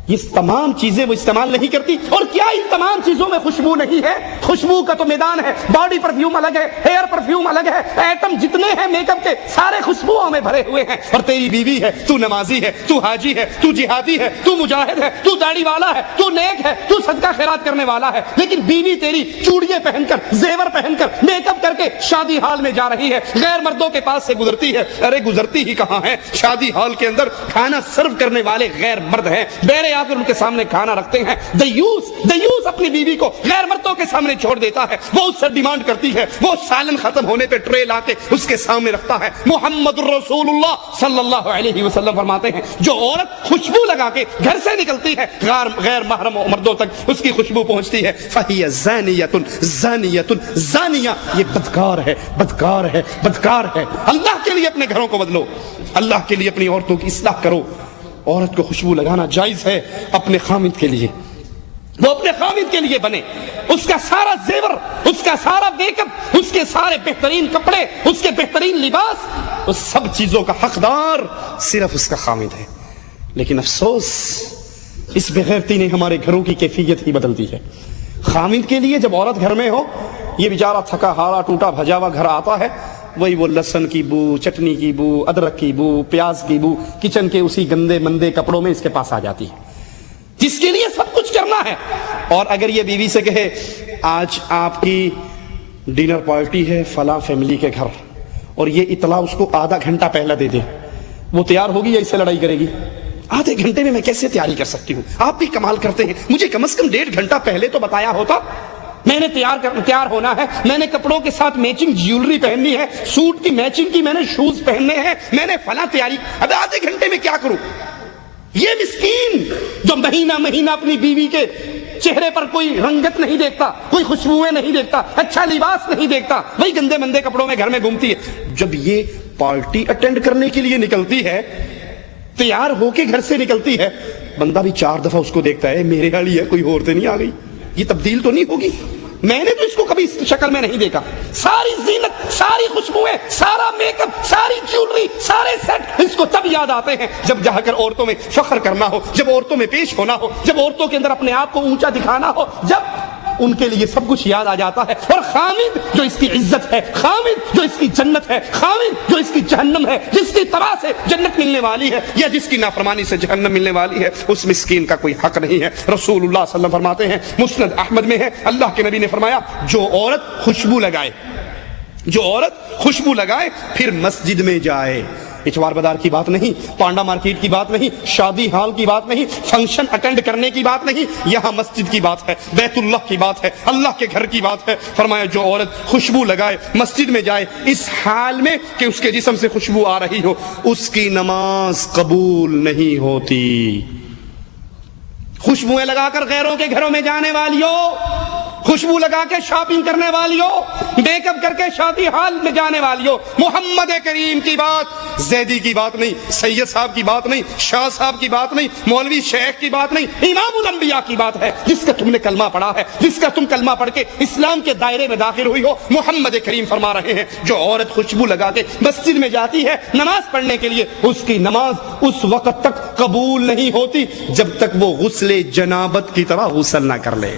یہ تمام چیزیں وہ استعمال نہیں کرتی، اور کیا ان تمام چیزوں میں خوشبو نہیں ہے؟ خوشبو کا تو میدان ہے، باڈی پرفیوم الگ ہے، ہیئر پرفیوم الگ ہے، ایٹم جتنے ہیں میک اپ کے سارے خوشبوؤں میں بھرے ہوئے ہیں۔ اور تیری بیوی ہے، تو نمازی ہے، تو حاجی ہے، تو جہادی ہے، تو مجاہد ہے، تو داڑھی والا ہے، تو نیک ہے، تو صدقہ خیرات کرنے والا ہے، لیکن بیوی تیری چوڑیاں پہن کر، زیور پہن کر، میک اپ کر کے شادی ہال میں جا رہی ہے، غیر مردوں کے پاس سے گزرتی ہے۔ ارے گزرتی ہی کہاں ہے، شادی ہال کے اندر کھانا سرو کرنے والے غیر مرد ہیں، بیرے آ کر ان کے سامنے کھانا رکھتے ہیں۔ دیوس اپنی بیوی کو غیر مردوں کے سامنے چھوڑ دیتا ہے، وہ اس سے ڈیمانڈ کرتی ہے، وہ سالن ختم ہونے پہ ٹرے لا کے اس کے سامنے رکھتا ہے۔ محمد الرسول اللہ صلی اللہ علیہ وسلم فرماتے ہیں جو عورت خوشبو لگا کے گھر سے نکلتی ہے غیر محرم مردوں تک اس کی خوشبو پہنچتی ہے، فہی زانیۃ زانیۃ زانیہ، یہ بدکار ہے، بدکار ہے، بدکار ہے۔ اللہ کے لیے اپنے گھروں کو بدلو، اللہ کے لیے اپنی عورتوں کی اصلاح کرو۔ عورت کو خوشبو لگانا جائز ہے اپنے خامد کے لیے، وہ اپنے خامد کے لیے بنے، اس کا سارا زیور، اس کا سارا میک اپ، اس کے سارے بہترین کپڑے، اس کے بہترین لباس، اس سب چیزوں کا حقدار صرف اس کا خامد ہے۔ لیکن افسوس اس بغیرتی نے ہمارے گھروں کی کیفیت ہی بدل دی ہے۔ خامد کے لیے جب عورت گھر میں ہو، یہ بیچارہ تھکا ہارا ٹوٹا بھجا ہوا گھر آتا ہے، وہی وہ لہسن کی بو، چٹنی کی بو، ادرک کی بو، پیاز کی بو کچن کے اسی گندے مندے کپڑوں میں اس کے پاس آ جاتی ہے، جس کے لیے سب کچھ کرنا ہے۔ اور اگر یہ بیوی سے کہے آج آپ کی ڈنر پارٹی ہے فلاں فیملی کے گھر، اور یہ اطلاع اس کو آدھا گھنٹہ پہلے دے دے، وہ تیار ہوگی یا اس سے لڑائی کرے گی؟ آدھے گھنٹے میں کیسے تیاری کر سکتی ہوں؟ آپ بھی کمال کرتے ہیں، مجھے کم از کم 1.5 گھنٹہ پہلے تو بتایا ہوتا، میں نے تیار ہونا ہے، میں نے کپڑوں کے ساتھ میچنگ جیولری پہننی ہے، سوٹ کی میچنگ کی میں نے شوز پہننے ہیں، میں نے فلاں تیاری، اب آدھے گھنٹے میں کیا کروں؟ یہ مسکین جو مہینہ مہینہ اپنی بیوی کے چہرے پر کوئی رنگت نہیں دیکھتا، کوئی خوشبوئیں نہیں دیکھتا، اچھا لباس نہیں دیکھتا، وہی گندے مندے کپڑوں میں گھر میں گھومتی ہے۔ جب یہ پارٹی اٹینڈ کرنے کے لیے نکلتی ہے، تیار ہو کے گھر سے نکلتی ہے، بندہ بھی 4 دفعہ اس کو دیکھتا ہے، میرے والی ہے، کوئی اور تو نہیں آ گئی، یہ تبدیل تو نہیں ہوگی؟ میں نے تو اس کو کبھی اس شکل میں نہیں دیکھا۔ ساری زینت، ساری خوشبوئیں، سارا میک اپ، ساری جیولری، سارے سیٹ اس کو تب یاد آتے ہیں جب جا کر عورتوں میں فخر کرنا ہو، جب عورتوں میں پیش ہونا ہو، جب عورتوں کے اندر اپنے آپ کو اونچا دکھانا ہو، جب ان کے لیے سب کچھ یاد آ جاتا ہے۔ اور خامد جو اس کی عزت ہے، خامد جو اس کی جنت ہے، خامد جو اس کی جہنم ہے، جس کی طرح سے جنت ملنے والی ہے یا جس کی نافرمانی سے جہنم ملنے والی ہے، اس مسکین کا کوئی حق نہیں ہے۔ رسول اللہ صلی اللہ علیہ وسلم فرماتے ہیں، مسند احمد میں ہے، اللہ کے نبی نے فرمایا جو عورت خوشبو لگائے پھر مسجد میں جائے، اچوار بازار کی بات نہیں، پانڈا مارکیٹ کی بات نہیں، شادی ہال کی بات نہیں، فنکشن اٹینڈ کرنے کی بات نہیں، یہاں مسجد کی بات ہے، بیت اللہ کی بات ہے، اللہ کے گھر کی بات ہے۔ فرمایا جو عورت خوشبو لگائے مسجد میں جائے اس حال میں کہ اس کے جسم سے خوشبو آ رہی ہو، اس کی نماز قبول نہیں ہوتی۔ خوشبوئیں لگا کر غیروں کے گھروں میں جانے والیوں، خوشبو لگا کے شاپنگ کرنے والیوں، میک اپ کر کے شادی ہال میں جانے والیوں، محمد کریم کی بات، زیدی کی بات نہیں، سید صاحب کی بات نہیں، شاہ صاحب کی بات نہیں، مولوی شیخ کی بات نہیں، امام الانبیاء کی بات ہے، جس کا تم نے کلمہ پڑھا ہے، جس کا تم کلمہ پڑھ کے اسلام کے دائرے میں داخل ہوئی ہو۔ محمد کریم فرما رہے ہیں جو عورت خوشبو لگا کے مسجد میں جاتی ہے نماز پڑھنے کے لیے، اس کی نماز اس وقت تک قبول نہیں ہوتی جب تک وہ غسل جنابت کی طرح غسل نہ کر لے۔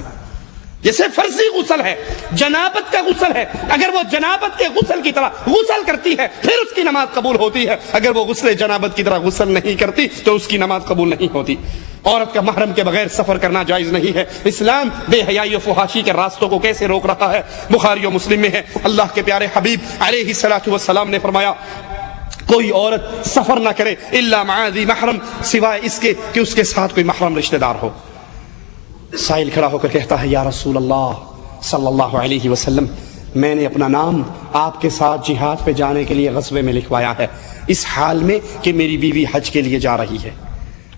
جیسے فرضی غسل ہے، جنابت کا غسل ہے، اگر وہ جنابت کے غسل کی طرح غسل کرتی ہے پھر اس کی نماز قبول ہوتی ہے، اگر وہ غسل جنابت کی طرح غسل نہیں کرتی تو اس کی نماز قبول نہیں ہوتی۔ عورت کا محرم کے بغیر سفر کرنا جائز نہیں ہے۔ اسلام بے حیائی و فحاشی کے راستوں کو کیسے روک رہا ہے؟ بخاری و مسلم میں ہے، اللہ کے پیارے حبیب علیہ الصلوۃ والسلام نے فرمایا کوئی عورت سفر نہ کرے الا مع ذی محرم، سوائے اس کے کہ اس کے ساتھ کوئی محرم رشتہ دار ہو۔ سائل کھڑا ہو کر کہتا ہے یا رسول اللہ صلی اللہ علیہ وسلم، میں نے اپنا نام آپ کے ساتھ جہاد پہ جانے کے لیے غزوے میں لکھوایا ہے، اس حال میں کہ میری بیوی حج کے لیے جا رہی ہے،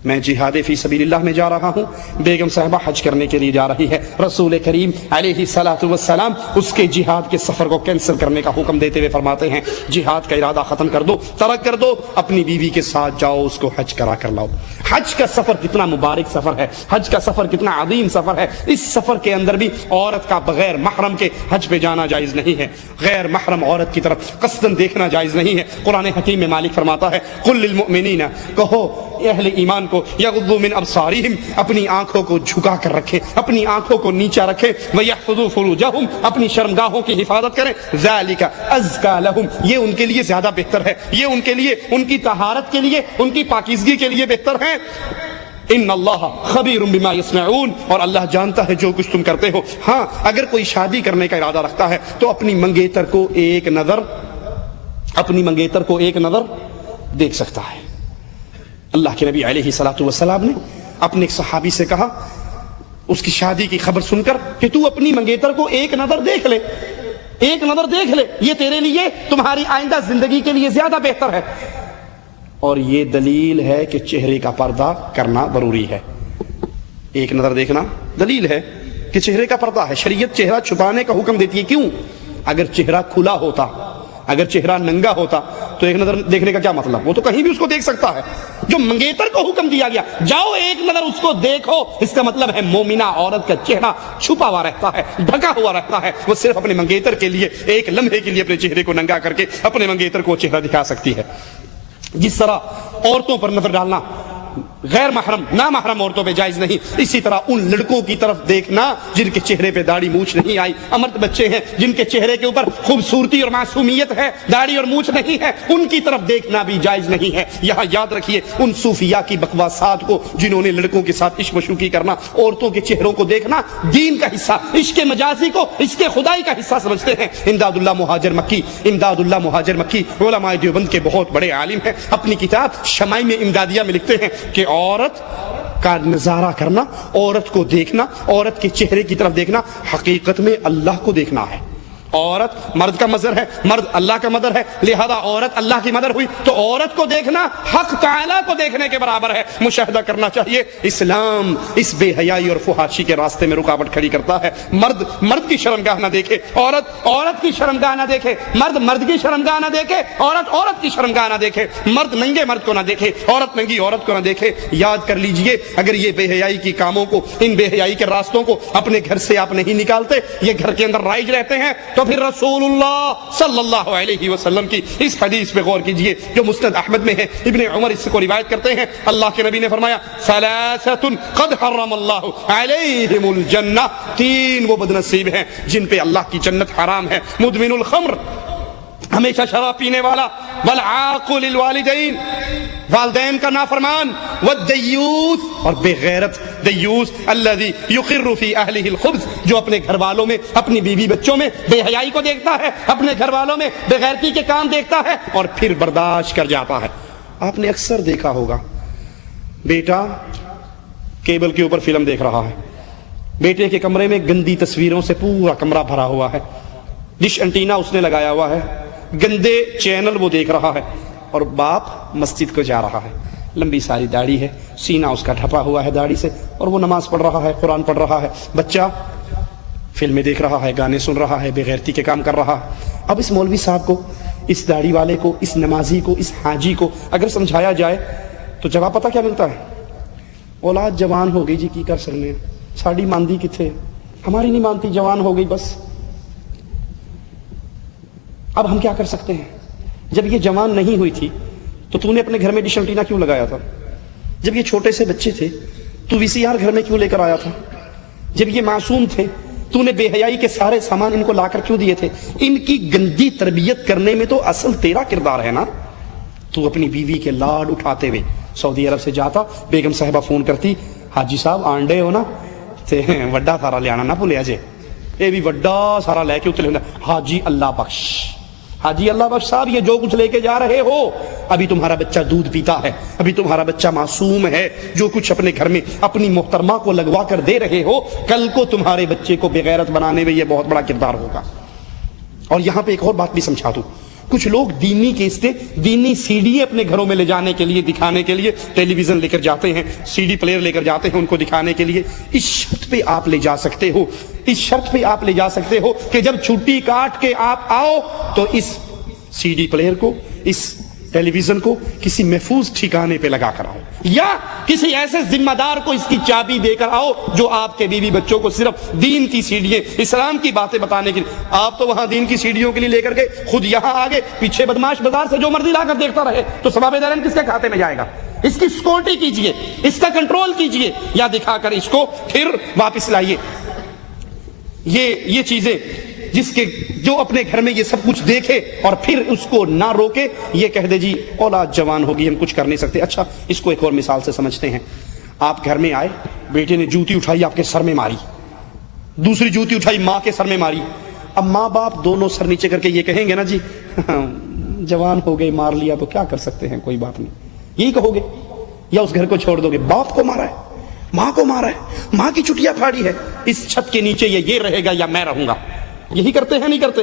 میں جہاد فی سبیل اللہ میں جا رہا ہوں، بیگم صاحبہ حج کرنے کے لیے جا رہی ہے۔ رسول کریم علیہ الصلوۃ والسلام اس کے جہاد کے سفر کو کینسل کرنے کا حکم دیتے ہوئے فرماتے ہیں جہاد کا ارادہ ختم کر دو، ترک کر دو، اپنی بیوی کے ساتھ جاؤ، اس کو حج کرا کر لاؤ۔ حج کا سفر کتنا مبارک سفر ہے، حج کا سفر کتنا عظیم سفر ہے، اس سفر کے اندر بھی عورت کا بغیر محرم کے حج پہ جانا جائز نہیں ہے، غیر محرم عورت کی طرف قصدن دیکھنا جائز نہیں ہے۔ قرآن حکیم میں مالک فرماتا ہے قل للمؤمنین، کہو اہل ایمان کو یغضوا من ابصارہم، اپنی آنکھوں کو جھکا کر رکھیں، اپنی آنکھوں کو نیچا رکھیں، ویحفظوا فروجہم، اپنی شرمگاہوں کی حفاظت کریں، ذالک ازکا لہم، یہ ان کے لیے زیادہ بہتر ہے، یہ ان کے لیے ان کی طہارت کے لیے ان کی پاکیزگی کے لیے بہتر ہے۔ ان اللہ خبیر بما یصنعون، اور اللہ جانتا ہے جو کچھ تم کرتے ہو۔ ہاں اگر کوئی شادی کرنے کا ارادہ رکھتا ہے تو اپنی منگیتر کو ایک نظر دیکھ سکتا ہے۔ اللہ کے نبی علیہ الصلوۃ والسلام نے اپنے ایک صحابی سے کہا اس کی شادی کی خبر سن کر کہ تو اپنی منگیتر کو ایک نظر دیکھ لے، ایک نظر دیکھ لے، یہ تیرے لیے تمہاری آئندہ زندگی کے لیے زیادہ بہتر ہے۔ اور یہ دلیل ہے کہ چہرے کا پردہ کرنا ضروری ہے۔ ایک نظر دیکھنا دلیل ہے کہ چہرے کا پردہ ہے، شریعت چہرہ چھپانے کا حکم دیتی ہے۔ کیوں؟ اگر چہرہ کھلا ہوتا، اگر چہرہ ننگا ہوتا تو ایک نظر دیکھنے کا کیا مطلب؟ وہ تو کہیں بھی اس کو دیکھ سکتا ہے۔ جو منگیتر کو حکم دیا گیا جاؤ ایک نظر اس کو دیکھو، اس کا مطلب ہے مومنہ عورت کا چہرہ چھپا ہوا رہتا ہے، ڈھکا ہوا رہتا ہے، وہ صرف اپنے منگیتر کے لیے ایک لمحے کے لیے اپنے چہرے کو ننگا کر کے اپنے منگیتر کو چہرہ دکھا سکتی ہے۔ جس طرح عورتوں پر نظر ڈالنا غیر محرم نامحرم عورتوں پہ جائز نہیں، اسی طرح ان لڑکوں کی طرف دیکھنا جن کے چہرے پہ داڑھی مونچھ نہیں آئی، امرد بچے ہیں جن کے چہرے کے اوپر خوبصورتی اور معصومیت ہے، داڑھی اور مونچھ نہیں ہے، ان کی طرف دیکھنا بھی جائز نہیں ہے۔ یہاں یاد رکھیے ان صوفیاء کی بکواسات کو جنہوں نے لڑکوں کے ساتھ عشق و شوخی کرنا، عورتوں کے چہروں کو دیکھنا دین کا حصہ، عشق مجازی کو عشق خدائی کا حصہ سمجھتے ہیں۔ امداد اللہ مہاجر مکی علماء دیوبند کے بہت بڑے عالم ہیں، اپنی کتاب شمائم امدادیہ میں لکھتے ہیں کہ عورت کا نظارہ کرنا، عورت کو دیکھنا، عورت کے چہرے کی طرف دیکھنا حقیقت میں اللہ کو دیکھنا ہے۔ عورت مرد کا مظہر ہے، مرد اللہ کا مظہر ہے، لہذا عورت اللہ کی مظہر ہوئی تو عورت کو دیکھنا حق تعالیٰ کو دیکھنے کے برابر ہے، مشاہدہ کرنا چاہیے۔ اسلام اس بے حیائی اور فحاشی کے راستے میں رکاوٹ کھڑی کرتا ہے۔ مرد کی شرمگاہ نہ دیکھے، عورت کی شرمگاہ نہ دیکھے، مرد کی شرمگاہ نہ دیکھے، عورت کی شرمگاہ نہ دیکھے، مرد ننگے مرد کو نہ دیکھے، عورت ننگی عورت کو نہ دیکھے۔ یاد کر لیجئے اگر یہ بے حیائی کی کاموں کو، ان بے حیائی کے راستوں کو اپنے گھر سے آپ نہیں نکالتے، یہ گھر کے اندر رائج رہتے ہیں، تو پھر رسول اللہ صلی اللہ علیہ وسلم کی اس حدیث پہ غور کیجئے جو مسند احمد میں ہے، ابن عمر اس کو روایت کرتے ہیں، اللہ کے نبی نے فرمایا ثلاثۃ قد حرم اللہ علیہم الجنہ، تین وہ بدنصیب ہیں جن پہ اللہ کی جنت حرام ہے، مدمن الخمر، ہمیشہ شراب پینے والا، والعاق للوالدین، والدین کا نافرمان، والدیوث اور بے غیرت دیوث الذی یقر فی اہلہ الخبث، جو اپنے گھر والوں میں، اپنی بیوی بچوں میں بے حیائی کو دیکھتا ہے، اپنے گھر والوں میں بے غیرتی کے کام دیکھتا ہے اور پھر برداشت کر جاتا ہے۔ آپ نے اکثر دیکھا ہوگا بیٹا کیبل کے اوپر فلم دیکھ رہا ہے، بیٹے کے کمرے میں گندی تصویروں سے پورا کمرہ بھرا ہوا ہے، ڈش انٹینا اس نے لگایا ہوا ہے، گندے چینل وہ دیکھ رہا ہے، اور باپ مسجد کو جا رہا ہے، لمبی ساری داڑھی ہے، سینہ اس کا ڈھپا ہوا ہے داڑھی سے، اور وہ نماز پڑھ رہا ہے، قرآن پڑھ رہا ہے، بچہ فلمیں دیکھ رہا ہے، گانے سن رہا ہے، بے غیرتی کے کام کر رہا ہے۔ اب اس مولوی صاحب کو، اس داڑھی والے کو، اس نمازی کو، اس حاجی کو اگر سمجھایا جائے تو جواب پتہ کیا ملتا ہے؟ اولاد جوان ہو گئی جی کی کر سکنے، ساڑی ماندی کتھے، ہماری نہیں مانتی، جوان ہو گئی بس، اب ہم کیا کر سکتے ہیں؟ جب یہ جوان نہیں ہوئی تھی تو تو نے اپنے گھر میں ڈش انٹینا کیوں لگایا تھا؟ جب یہ چھوٹے سے بچے تھے تو وی سی آر گھر میں کیوں لے کر آیا تھا؟ جب یہ معصوم تھے تو نے بے حیائی کے سارے سامان ان کو لا کر کیوں دیے تھے؟ ان کی گندی تربیت کرنے میں تو اصل تیرا کردار ہے نا۔ تو اپنی بیوی کے لاڈ اٹھاتے ہوئے سعودی عرب سے جاتا، بیگم صاحبہ فون کرتی، حاجی صاحب آنڈے ہو نا تے وڈا سارا لے آنا نہ بھولیا جے، اے بھی وڈا سارا لے کے اتلے، حاجی اللہ بخش، حاجی اللہ بخش صاحب یہ جو کچھ لے کے جا رہے ہو، ابھی تمہارا بچہ دودھ پیتا ہے، ابھی تمہارا بچہ معصوم ہے، جو کچھ اپنے گھر میں اپنی محترمہ کو لگوا کر دے رہے ہو، کل کو تمہارے بچے کو بے غیرت بنانے میں یہ بہت بڑا کردار ہوگا۔ اور یہاں پہ ایک اور بات بھی سمجھا دوں، کچھ لوگ دینی کیسٹیں، دینی سی ڈی اپنے گھروں میں لے جانے کے لیے، دکھانے کے لیے، ٹیلی ویژن لے کر جاتے ہیں، سی ڈی پلیئر لے کر جاتے ہیں ان کو دکھانے کے لیے۔ اس شرط پہ آپ لے جا سکتے ہو، اس شرط پہ آپ لے جا سکتے ہو کہ جب چھٹی کاٹ کے آپ آؤ تو اس سی ڈی پلیئر کو، اس ٹیلی ویژن کو کسی محفوظ ٹھکانے پہ لگا کر آؤ، یا کسی ایسے ذمہ دار کو اس کی چابی دے کر آؤ جو آپ کے بیوی بچوں کو صرف دین کی سیڑھیاں، اسلام کی باتیں بتانے کے لیے۔ آپ تو وہاں دین کی سیڑھیوں کے لیے لے کر گئے، خود یہاں آگے پیچھے بدماش بازار سے جو مرضی لا کر دیکھتا رہے تو ثواب دارین کس کے کھاتے میں جائے گا؟ اس کی سیکورٹی کیجئے، اس کا کنٹرول کیجئے، یا دکھا کر اس کو پھر واپس لائیے۔ یہ چیزیں جس کے جو اپنے گھر میں یہ سب کچھ دیکھے اور پھر اس کو نہ روکے، یہ کہہ دے جی اولاد جوان ہوگی ہم کچھ کر نہیں سکتے۔ اچھا اس کو ایک اور مثال سے سمجھتے ہیں۔ آپ گھر میں آئے، بیٹے نے جوتی اٹھائی آپ کے سر میں ماری، دوسری جوتی اٹھائی ماں کے سر میں ماری، اب ماں باپ دونوں سر نیچے کر کے یہ کہیں گے نا جی جوان ہو گئے مار لیا تو کیا کر سکتے ہیں، کوئی بات نہیں، یہی کہو گے؟ یا اس گھر کو چھوڑ دو گے؟ باپ کو مارا ہے، ماں کو مارا ہے، ماں کی چٹیا پھاڑی ہے، اس چھت کے نیچے یہ رہے گا یا میں رہوں گا؟ یہی کرتے ہیں نہیں کرتے؟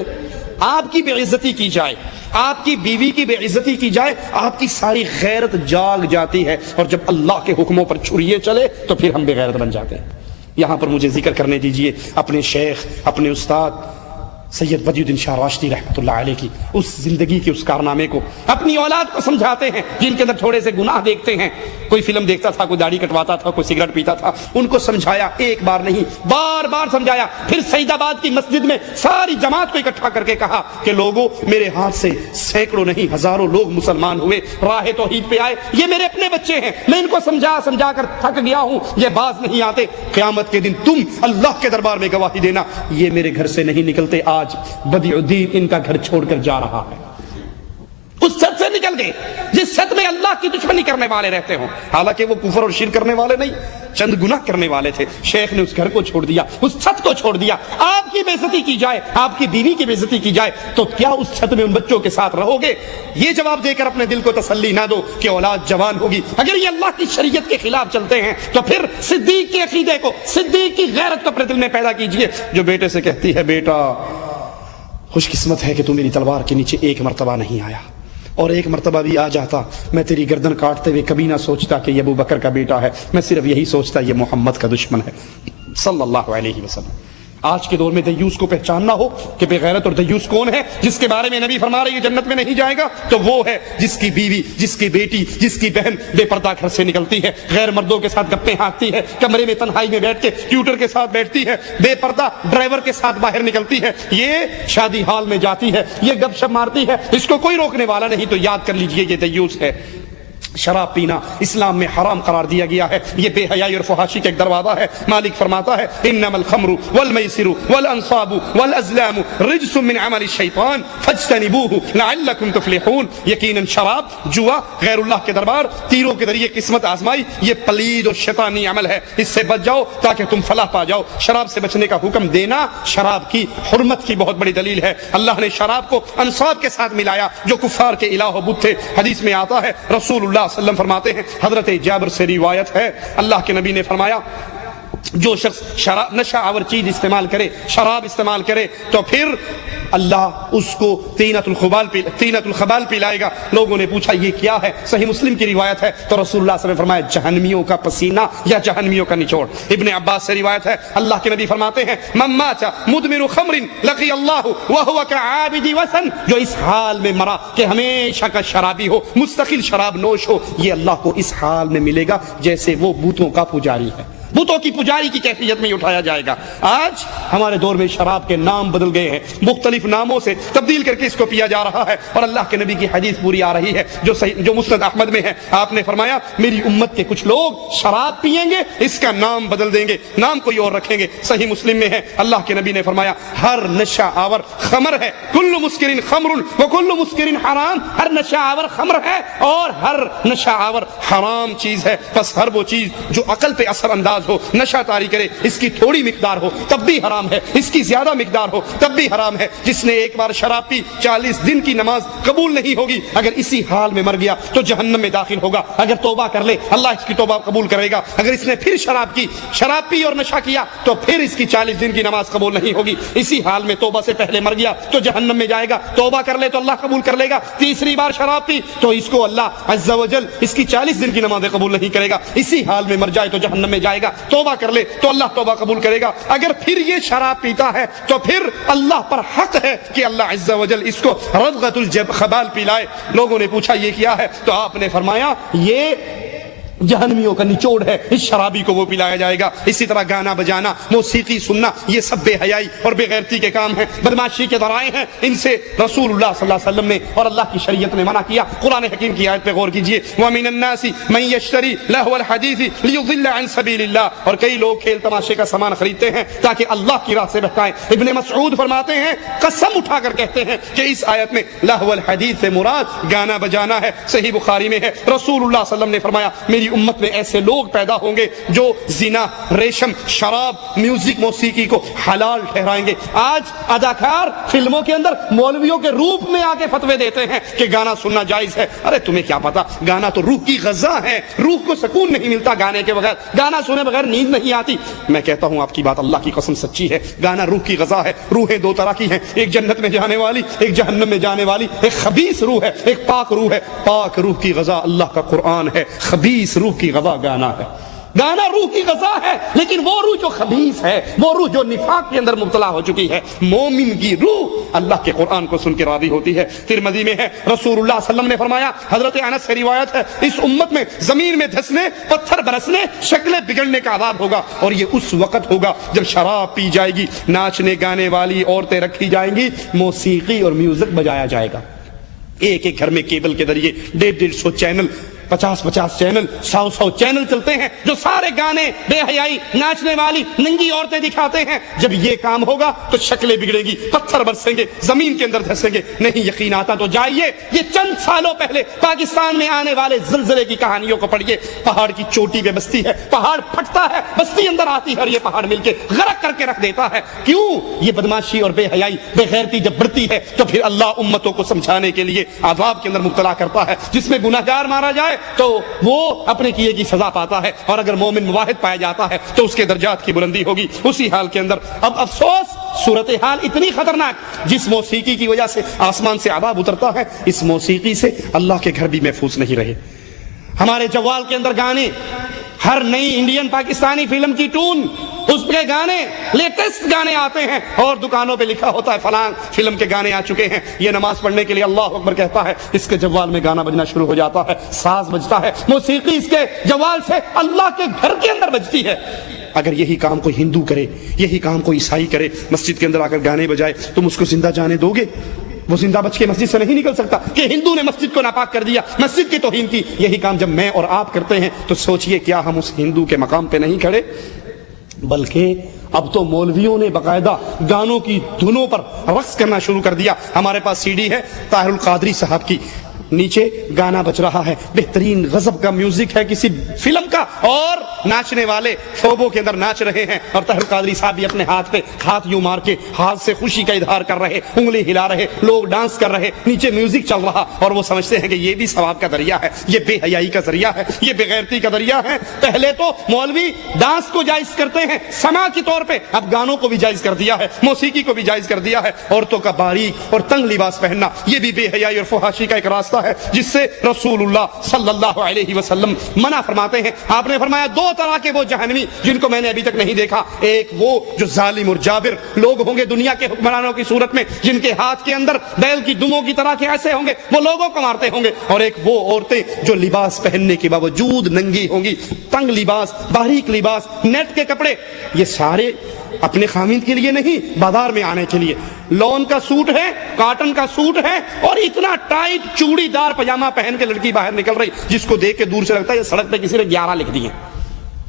آپ کی بے عزتی کی جائے، آپ کی بیوی کی بے عزتی کی جائے، آپ کی ساری غیرت جاگ جاتی ہے، اور جب اللہ کے حکموں پر چھریے چلے تو پھر ہم بے غیرت بن جاتے ہیں۔ یہاں پر مجھے ذکر کرنے دیجئے اپنے شیخ، اپنے استاد سید بدی الدین شاہ راشدی رحمۃ اللہ علیہ کی اس زندگی کے اس کارنامے کو اپنی اولاد کو سمجھاتے ہیں جن کے اندر تھوڑے سے گناہ دیکھتے ہیں۔ کوئی فلم دیکھتا تھا، کوئی داڑھی کٹواتا تھا، کوئی سگریٹ پیتا تھا، ان کو سمجھایا، ایک بار نہیں بار بار سمجھایا۔ پھر سعید آباد کی مسجد میں ساری جماعت کو اکٹھا کر کے کہا کہ لوگوں میرے ہاتھ سے سینکڑوں نہیں ہزاروں لوگ مسلمان ہوئے، راہ توحید پہ آئے، یہ میرے اپنے بچے ہیں، میں ان کو سمجھا کر تھک گیا ہوں، یہ باز نہیں آتے، قیامت کے دن تم اللہ کے دربار میں گواہی دینا یہ میرے گھر سے نہیں نکلتے۔ آج بدیع الدین ان کا گھر چھوڑ کر جا رہا ہے، اس چھت سے نکل گئے جس چھت میں اللہ کی دشمنی کرنے والے رہتے ہوں، حالانکہ وہ کفر اور شرک کرنے والے نہیں، چند گناہ کرنے والے تھے۔ شیخ نے اس گھر کو چھوڑ دیا، اس چھت کو چھوڑ دیا۔ آپ کی بے عزتی کی جائے، آپ کی بیوی کی بے عزتی کی جائے تو کیا اس چھت میں ان بچوں کے ساتھ رہو گے؟ یہ جواب دے کر اپنے دل کو تسلی نہ دو کہ اولاد جوان ہوگی۔ اگر یہ اللہ کی شریعت کے خلاف چلتے ہیں تو پھر صدیق کے عقیدے کو، صدیق کی غیرت کو اپنے دل میں پیدا کیجئے، جو بیٹے سے کہتی ہے بیٹا خوش قسمت ہے کہ تو میری تلوار کے نیچے ایک مرتبہ نہیں آیا، اور ایک مرتبہ بھی آ جاتا میں تیری گردن کاٹتے ہوئے کبھی نہ سوچتا کہ یہ ابو بکر کا بیٹا ہے، میں صرف یہی سوچتا یہ محمد کا دشمن ہے صلی اللہ علیہ وسلم۔ آج کے دور میں دیوس کو پہچاننا ہو کہ بے غیرت اور دیوس کون ہے، جس کے بارے میں نبی فرما رہے ہیں جنت میں نہیں جائے گا، تو وہ ہے جس کی بیوی، جس کی بیٹی، جس کی بہن بے پردہ گھر سے نکلتی ہے، غیر مردوں کے ساتھ گپیں ہانکتی ہے، کمرے میں تنہائی میں بیٹھ کے ٹیوٹر کے ساتھ بیٹھتی ہے، بے پردہ ڈرائیور کے ساتھ باہر نکلتی ہے، یہ شادی ہال میں جاتی ہے، یہ گپ شپ مارتی ہے، اس کو کوئی روکنے والا نہیں، تو یاد کر لیجئے یہ دیوس ہے۔ شراب پینا اسلام میں حرام قرار دیا گیا ہے، یہ بے حیائی اور فحاشی کا ایک دروازہ ہے۔ مالک فرماتا ہے انما الخمر والمیسر والانصاب والازلام رجس من عمل الشیطان فاجتنبوه لعلکم تفلحون، یقیناً شراب، جوا، غیر اللہ کے دربار، تیروں کے ذریعے قسمت آزمائی، یہ پلید اور شیطانی عمل ہے، اس سے بچ جاؤ تاکہ تم فلاح پا جاؤ۔ شراب سے بچنے کا حکم دینا شراب کی حرمت کی بہت بڑی دلیل ہے۔ اللہ نے شراب کو انصاب کے ساتھ ملایا جو کفار کے الہ و بت تھے۔ حدیث میں آتا ہے رسول اللہ صلی اللہ علیہ وسلم فرماتے ہیں، حضرت جابر سے روایت ہے، اللہ کے نبی نے فرمایا جو شخص شراب نشہ آور چیز استعمال کرے، شراب استعمال کرے، تو پھر اللہ اس کو طینۃ الخبال پلائے گا۔ لوگوں نے پوچھا یہ کیا ہے؟ صحیح مسلم کی روایت ہے، تو رسول اللہ صلی اللہ علیہ وسلم نے فرمایا جہنمیوں کا پسینہ یا جہنمیوں کا نچوڑ۔ ابن عباس سے روایت ہے، اللہ کے نبی فرماتے ہیں من مات مدمن خمر لقی اللہ وهو كعابد وثن، جو اس حال میں مرا کہ ہمیشہ کا شرابی ہو، مستقل شراب نوش ہو، یہ اللہ کو اس حال میں ملے گا جیسے وہ بتوں کا پجاری ہے، بتوں کی پجاری کی کیفیت میں اٹھایا جائے گا۔ آج ہمارے دور میں شراب کے نام بدل گئے ہیں، مختلف ناموں سے تبدیل کر کے اس کو پیا جا رہا ہے، اور اللہ کے نبی کی حدیث پوری آ رہی ہے جو مسند احمد میں ہے۔ آپ نے فرمایا میری امت کے کچھ لوگ شراب پیئیں گے، اس کا نام بدل دیں گے، نام کوئی اور رکھیں گے۔ صحیح مسلم میں ہے، اللہ کے نبی نے فرمایا ہر نشہ آور خمر ہے، کل مسکر خمر وکل مسکر حرام، ہر نشہ آور خمر ہے اور ہر نشہ آور حرام چیز ہے، بس ہر وہ چیز جو عقل پہ اثر انداز ہو، نشہ طاری کرے، اس کی تھوڑی مقدار ہو تب بھی حرام ہے، اس کی زیادہ مقدار ہو تب بھی حرام ہے۔ جس نے ایک بار شراب پی 40 دن کی نماز قبول نہیں ہوگی، اگر اسی حال میں مر گیا تو جہنم میں داخل ہوگا۔ اگر توبہ کر لے اللہ اس کی توبہ قبول کرے گا، اگر اس نے پھر شراب پی اور نشہ کیا تو پھر اس کی 40 دن کی نماز قبول نہیں ہوگی۔ اسی حال میں توبہ سے پہلے مر گیا تو جہنم میں جائے گا، توبہ کر لے تو اللہ قبول کر لے گا۔ تیسری بار شراب پی تو اس کو اللہ عز و جل اس کی 40 دن کی نمازیں قبول نہیں کرے گا، اسی حال میں مر جائے تو جہنم میں جائے گا۔ توبہ کر لے تو اللہ توبہ قبول کرے گا۔ اگر پھر یہ شراب پیتا ہے تو پھر اللہ پر حق ہے کہ اللہ عز و جل اس کو رضغۃ الخبال پلائے۔ لوگوں نے پوچھا یہ کیا ہے؟ تو آپ نے فرمایا یہ جہنمیوں کا نچوڑ ہے، اس شرابی کو وہ پلایا جائے گا۔ اسی طرح گانا بجانا، موسیقی سننا، یہ سب بے حیائی اور بے غیرتی کے کام ہیں، بدماشی کے ذرائع ہیں، ان سے رسول اللہ صلی اللہ علیہ وسلم نے اور اللہ کی شریعت نے منع کیا۔ قرآن حکیم کی آیت پہ غور کیجئے، وَمِنَ النَّاسِ مَن يَشْتَرِي لَهْوَ الْحَدِيثِ لِيُضِلَّ عَن سَبِيلِ اللَّهِ، اور کئی لوگ کھیل تماشے کا سامان خریدتے ہیں تاکہ اللہ کی راہ سے بہکائیں۔ ابن مسعود فرماتے ہیں، قسم اٹھا کر کہتے ہیں کہ اس آیت میں لہو الحدیث سے مراد گانا بجانا ہے۔ صحیح بخاری میں ہے، رسول اللہ صلی اللہ علیہ وسلم نے فرمایا میری امت میں ایسے لوگ پیدا ہوں گے جو زنا، ریشم، شراب، میوزک، موسیقی کو حلال ٹھہرائیں گے۔ آج اداکار فلموں کے اندر مولویوں کے روپ میں آ کے فتوے دیتے ہیں کہ گانا سننا جائز ہے۔ ارے تمہیں کیا پتا، گانا تو روح کی غذا ہے، روح کو سکون نہیں ملتا گانے کے بغیر، گانا سنے بغیر نیند نہیں آتی۔ میں کہتا ہوں آپ کی بات اللہ کی قسم سچی ہے، گانا روح کی غذا ہے۔ روحیں دو طرح کی ہیں، ایک جنت میں جانے والی، ایک جہنم میں جانے والی۔ ایک خبیث روح ہے، ایک پاک روح ہے۔ پاک روح کی غذا اللہ کا قرآن ہے، خبیث روح کی غذا گانا ہے۔ گانا روح کی غذا ہے، لیکن وہ روح جو خبیث ہے، وہ روح جو نفاق کے اندر مبتلا ہو چکی ہے، مومن کی روح اللہ کے قرآن کو سن کے راضی ہوتی ہے۔ ترمذی میں ہے، رسول اللہ صلی اللہ علیہ وسلم نے فرمایا، حضرت انس سے روایت ہے، اس امت میں زمین میں دھسنے، پتھر برسنے، شکلیں بگڑنے کا عذاب ہوگا، اور یہ اس وقت ہوگا جب شراب پی جائے گی، ناچنے گانے والی عورتیں رکھی جائیں گی، موسیقی اور میوزک بجایا جائے گا۔ ایک ایک گھر میں کیبل کے ذریعے 150 چینل، 50 چینل، 100 چینل چلتے ہیں جو سارے گانے، بے حیائی، ناچنے والی ننگی عورتیں دکھاتے ہیں۔ جب یہ کام ہوگا تو شکلیں بگڑیں گی، پتھر برسیں گے، زمین کے اندر دھسیں گے۔ نہیں یقین آتا تو جائیے، یہ چند سالوں پہلے پاکستان میں آنے والے زلزلے کی کہانیوں کو پڑھیے۔ پہاڑ کی چوٹی پہ بستی ہے، پہاڑ پھٹتا ہے، بستی اندر آتی ہے اور یہ پہاڑ مل کے غرق کر کے رکھ دیتا ہے۔ کیوں؟ یہ بدماشی اور بے حیائی، بے غیرتی جب بڑھتی ہے تو پھر اللہ امتوں کو سمجھانے کے لیے عذاب کے اندر مبتلا کرتا ہے۔ جس میں گناہگار مارا جائے تو وہ اپنے کیے کی سزا پاتا ہے، اور اگر مومن موحد پایا جاتا ہے تو اس کے درجات کی بلندی ہوگی اسی حال کے اندر۔ اب افسوس، صورتحال اتنی خطرناک، جس موسیقی کی وجہ سے آسمان سے عذاب اترتا ہے، اس موسیقی سے اللہ کے گھر بھی محفوظ نہیں رہے۔ ہمارے جوال کے اندر گانے، ہر نئی انڈین پاکستانی فلم کی ٹون، اس پہ گانے، لیٹسٹ گانے آتے ہیں، اور دکانوں پہ لکھا ہوتا ہے فلاں فلم کے گانے آ چکے ہیں۔ یہ نماز پڑھنے کے لیے اللہ اکبر کہتا ہے، اس کے جوال میں گانا بجنا شروع ہو جاتا ہے، ساز بجتا ہے، موسیقی اس کے جوال سے اللہ کے گھر کے اندر بجتی ہے۔ اگر یہی کام کوئی ہندو کرے، یہی کام کوئی عیسائی کرے، مسجد کے اندر آ کر گانے بجائے، تم اس کو زندہ جانے دو گے؟ وہ زندہ بچ کے مسجد سے نہیں نکل سکتا کہ ہندو نے مسجد کو ناپاک کر دیا، مسجد کی توہین کی۔ یہی کام جب میں اور آپ کرتے ہیں تو سوچئے کیا ہم اس ہندو کے مقام پہ نہیں کھڑے؟ بلکہ اب تو مولویوں نے باقاعدہ گانوں کی دھنوں پر رقص کرنا شروع کر دیا۔ ہمارے پاس سی ڈی ہے طاہر القادری صاحب کی، نیچے گانا بج رہا ہے، بہترین غضب کا میوزک ہے کسی فلم کا، اور ناچنے والے شعبوں کے اندر ناچ رہے ہیں، اور طاہر القادری صاحب بھی اپنے ہاتھ پہ ہاتھ یوں مار کے ہاتھ سے خوشی کا اظہار کر رہے، انگلی ہلا رہے، لوگ ڈانس کر رہے، نیچے میوزک چل رہا، اور وہ سمجھتے ہیں کہ یہ بھی ثواب کا ذریعہ ہے، یہ بے حیائی کا ذریعہ ہے، یہ بے غیرتی کا ذریعہ ہے۔ پہلے تو مولوی ڈانس کو جائز کرتے ہیں سما کے طور پہ، اب گانوں کو بھی جائز کر دیا ہے، موسیقی کو بھی جائز کر دیا ہے۔ عورتوں کا باریک اور تنگ لباس پہننا یہ بھی بے حیائی اور فحاشی کا ایک راستہ ہے جس سے رسول اللہ صلی اللہ علیہ وسلم منع فرماتے ہیں۔ آپ نے فرمایا دو طرح کے وہ جہنمی جن کو میں نے ابھی تک نہیں دیکھا، ایک وہ جو ظالم اور جابر لوگ ہوں گے دنیا کے حکمرانوں کی صورت میں، جن کے ہاتھ کے اندر بیل کی دموں کی طرح کے ایسے ہوں گے، وہ لوگوں کو مارتے ہوں گے، اور ایک وہ عورتیں جو لباس پہننے کے باوجود ننگی ہوں گی، تنگ لباس، باریک لباس، نیٹ کے کپڑے، یہ سارے اپنے خامند کے لیے نہیں، بازار میں آنے کے لیے۔ لون کا سوٹ ہے، کاٹن کا سوٹ ہے، اور اتنا ٹائٹ چوڑی دار پجامہ پہن کے لڑکی باہر نکل رہی جس کو دیکھ کے دور سے لگتا ہے یہ سڑک پہ کسی نے 11 لکھ دی ہیں،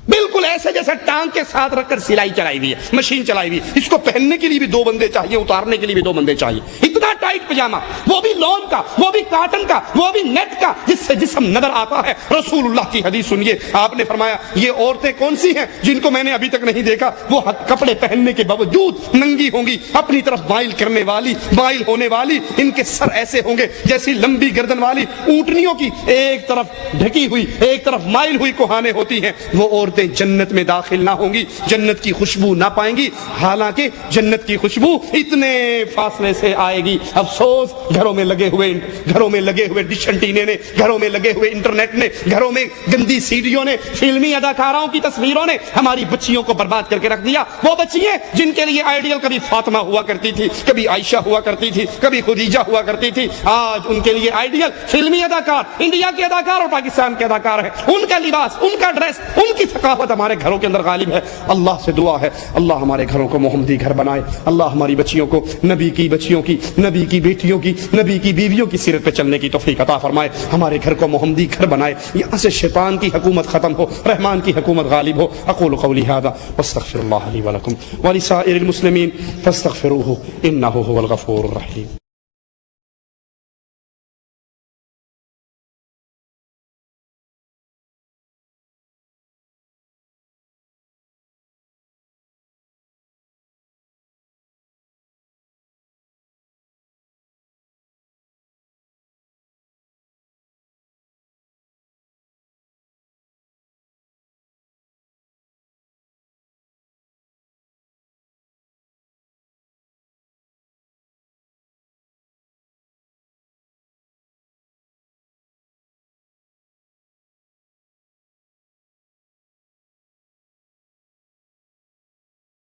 بالکل ایسے جیسے ٹانگ کے ساتھ رکھ کر سلائی چلائی ہوئی ہے، مشین چلائی ہوئی ہے۔ اس کو پہننے کے لیے بھی 2 بندے چاہیے، اتارنے کے لیے بھی 2 بندے چاہیے، اتنا ٹائٹ پجامہ، وہ بھی لون کا، وہ بھی کاٹن کا، وہ بھی نیٹ کا، جس سے جسم نظر آتا ہے۔ رسول اللہ کی حدیث سنیے، آپ نے فرمایا یہ عورتیں کون سی ہیں جن کو میں نے ابھی تک نہیں دیکھا، وہ کپڑے پہننے کے باوجود ننگی ہوں گی، اپنی طرف مائل کرنے والی، مائل ہونے والی، ان کے سر ایسے ہوں گے جیسی لمبی گردن والی اونٹنیوں کی، ایک طرف ڈھکی ہوئی ایک طرف مائل ہوئی کوہانے ہوتی ہیں۔ وہ عورتیں جنت میں داخل نہ ہوں گی، جنت کی خوشبو نہ پائیں گی، حالانکہ جنت کی خوشبو اتنے فاصلے سے آئے گی۔ افسوس گھروں میں لگے ہوئے ڈش انٹینے نے، گھروں میں لگے ہوئے انٹرنیٹ نے، گھروں میں گندی سیڈیوں نے، فلمی اداکاراؤں کی تصویروں نے ہماری بچیوں کو برباد کر کے رکھ دیا۔ وہ بچیاں جن کے لیے آئیڈیل کبھی فاطمہ ہوا کرتی تھی، کبھی عائشہ ہوا کرتی تھی، کبھی خدیجہ ہوا کرتی تھی، آج ان کے لیے آئیڈیل فلمی اداکار، انڈیا کے اداکار اور پاکستان کے اداکار ہیں۔ ان کا لباس، ان کا ڈریس، ان کی ثقافت ہمارے گھروں کے اندر غالب ہے۔ اللہ سے دعا ہے اللہ ہمارے گھروں کو محمدی گھر بنائے، اللہ ہماری بچیوں کو نبی کی بچیوں کی، نبی کی بیٹیوں کی، نبی کی بیویوں کی سیرت پہ چلنے کی توفیق عطا فرمائے، ہمارے گھر کو محمدی گھر بنائے، یہاں سے شیطان کی حکومت ختم ہو، رحمان کی حکومت غالب ہو۔ اقول قولی ھذا واستغفر اللہ لی ولکم ولسائر المسلمین فاستغفروہ انہ ھو الغفور الرحیم۔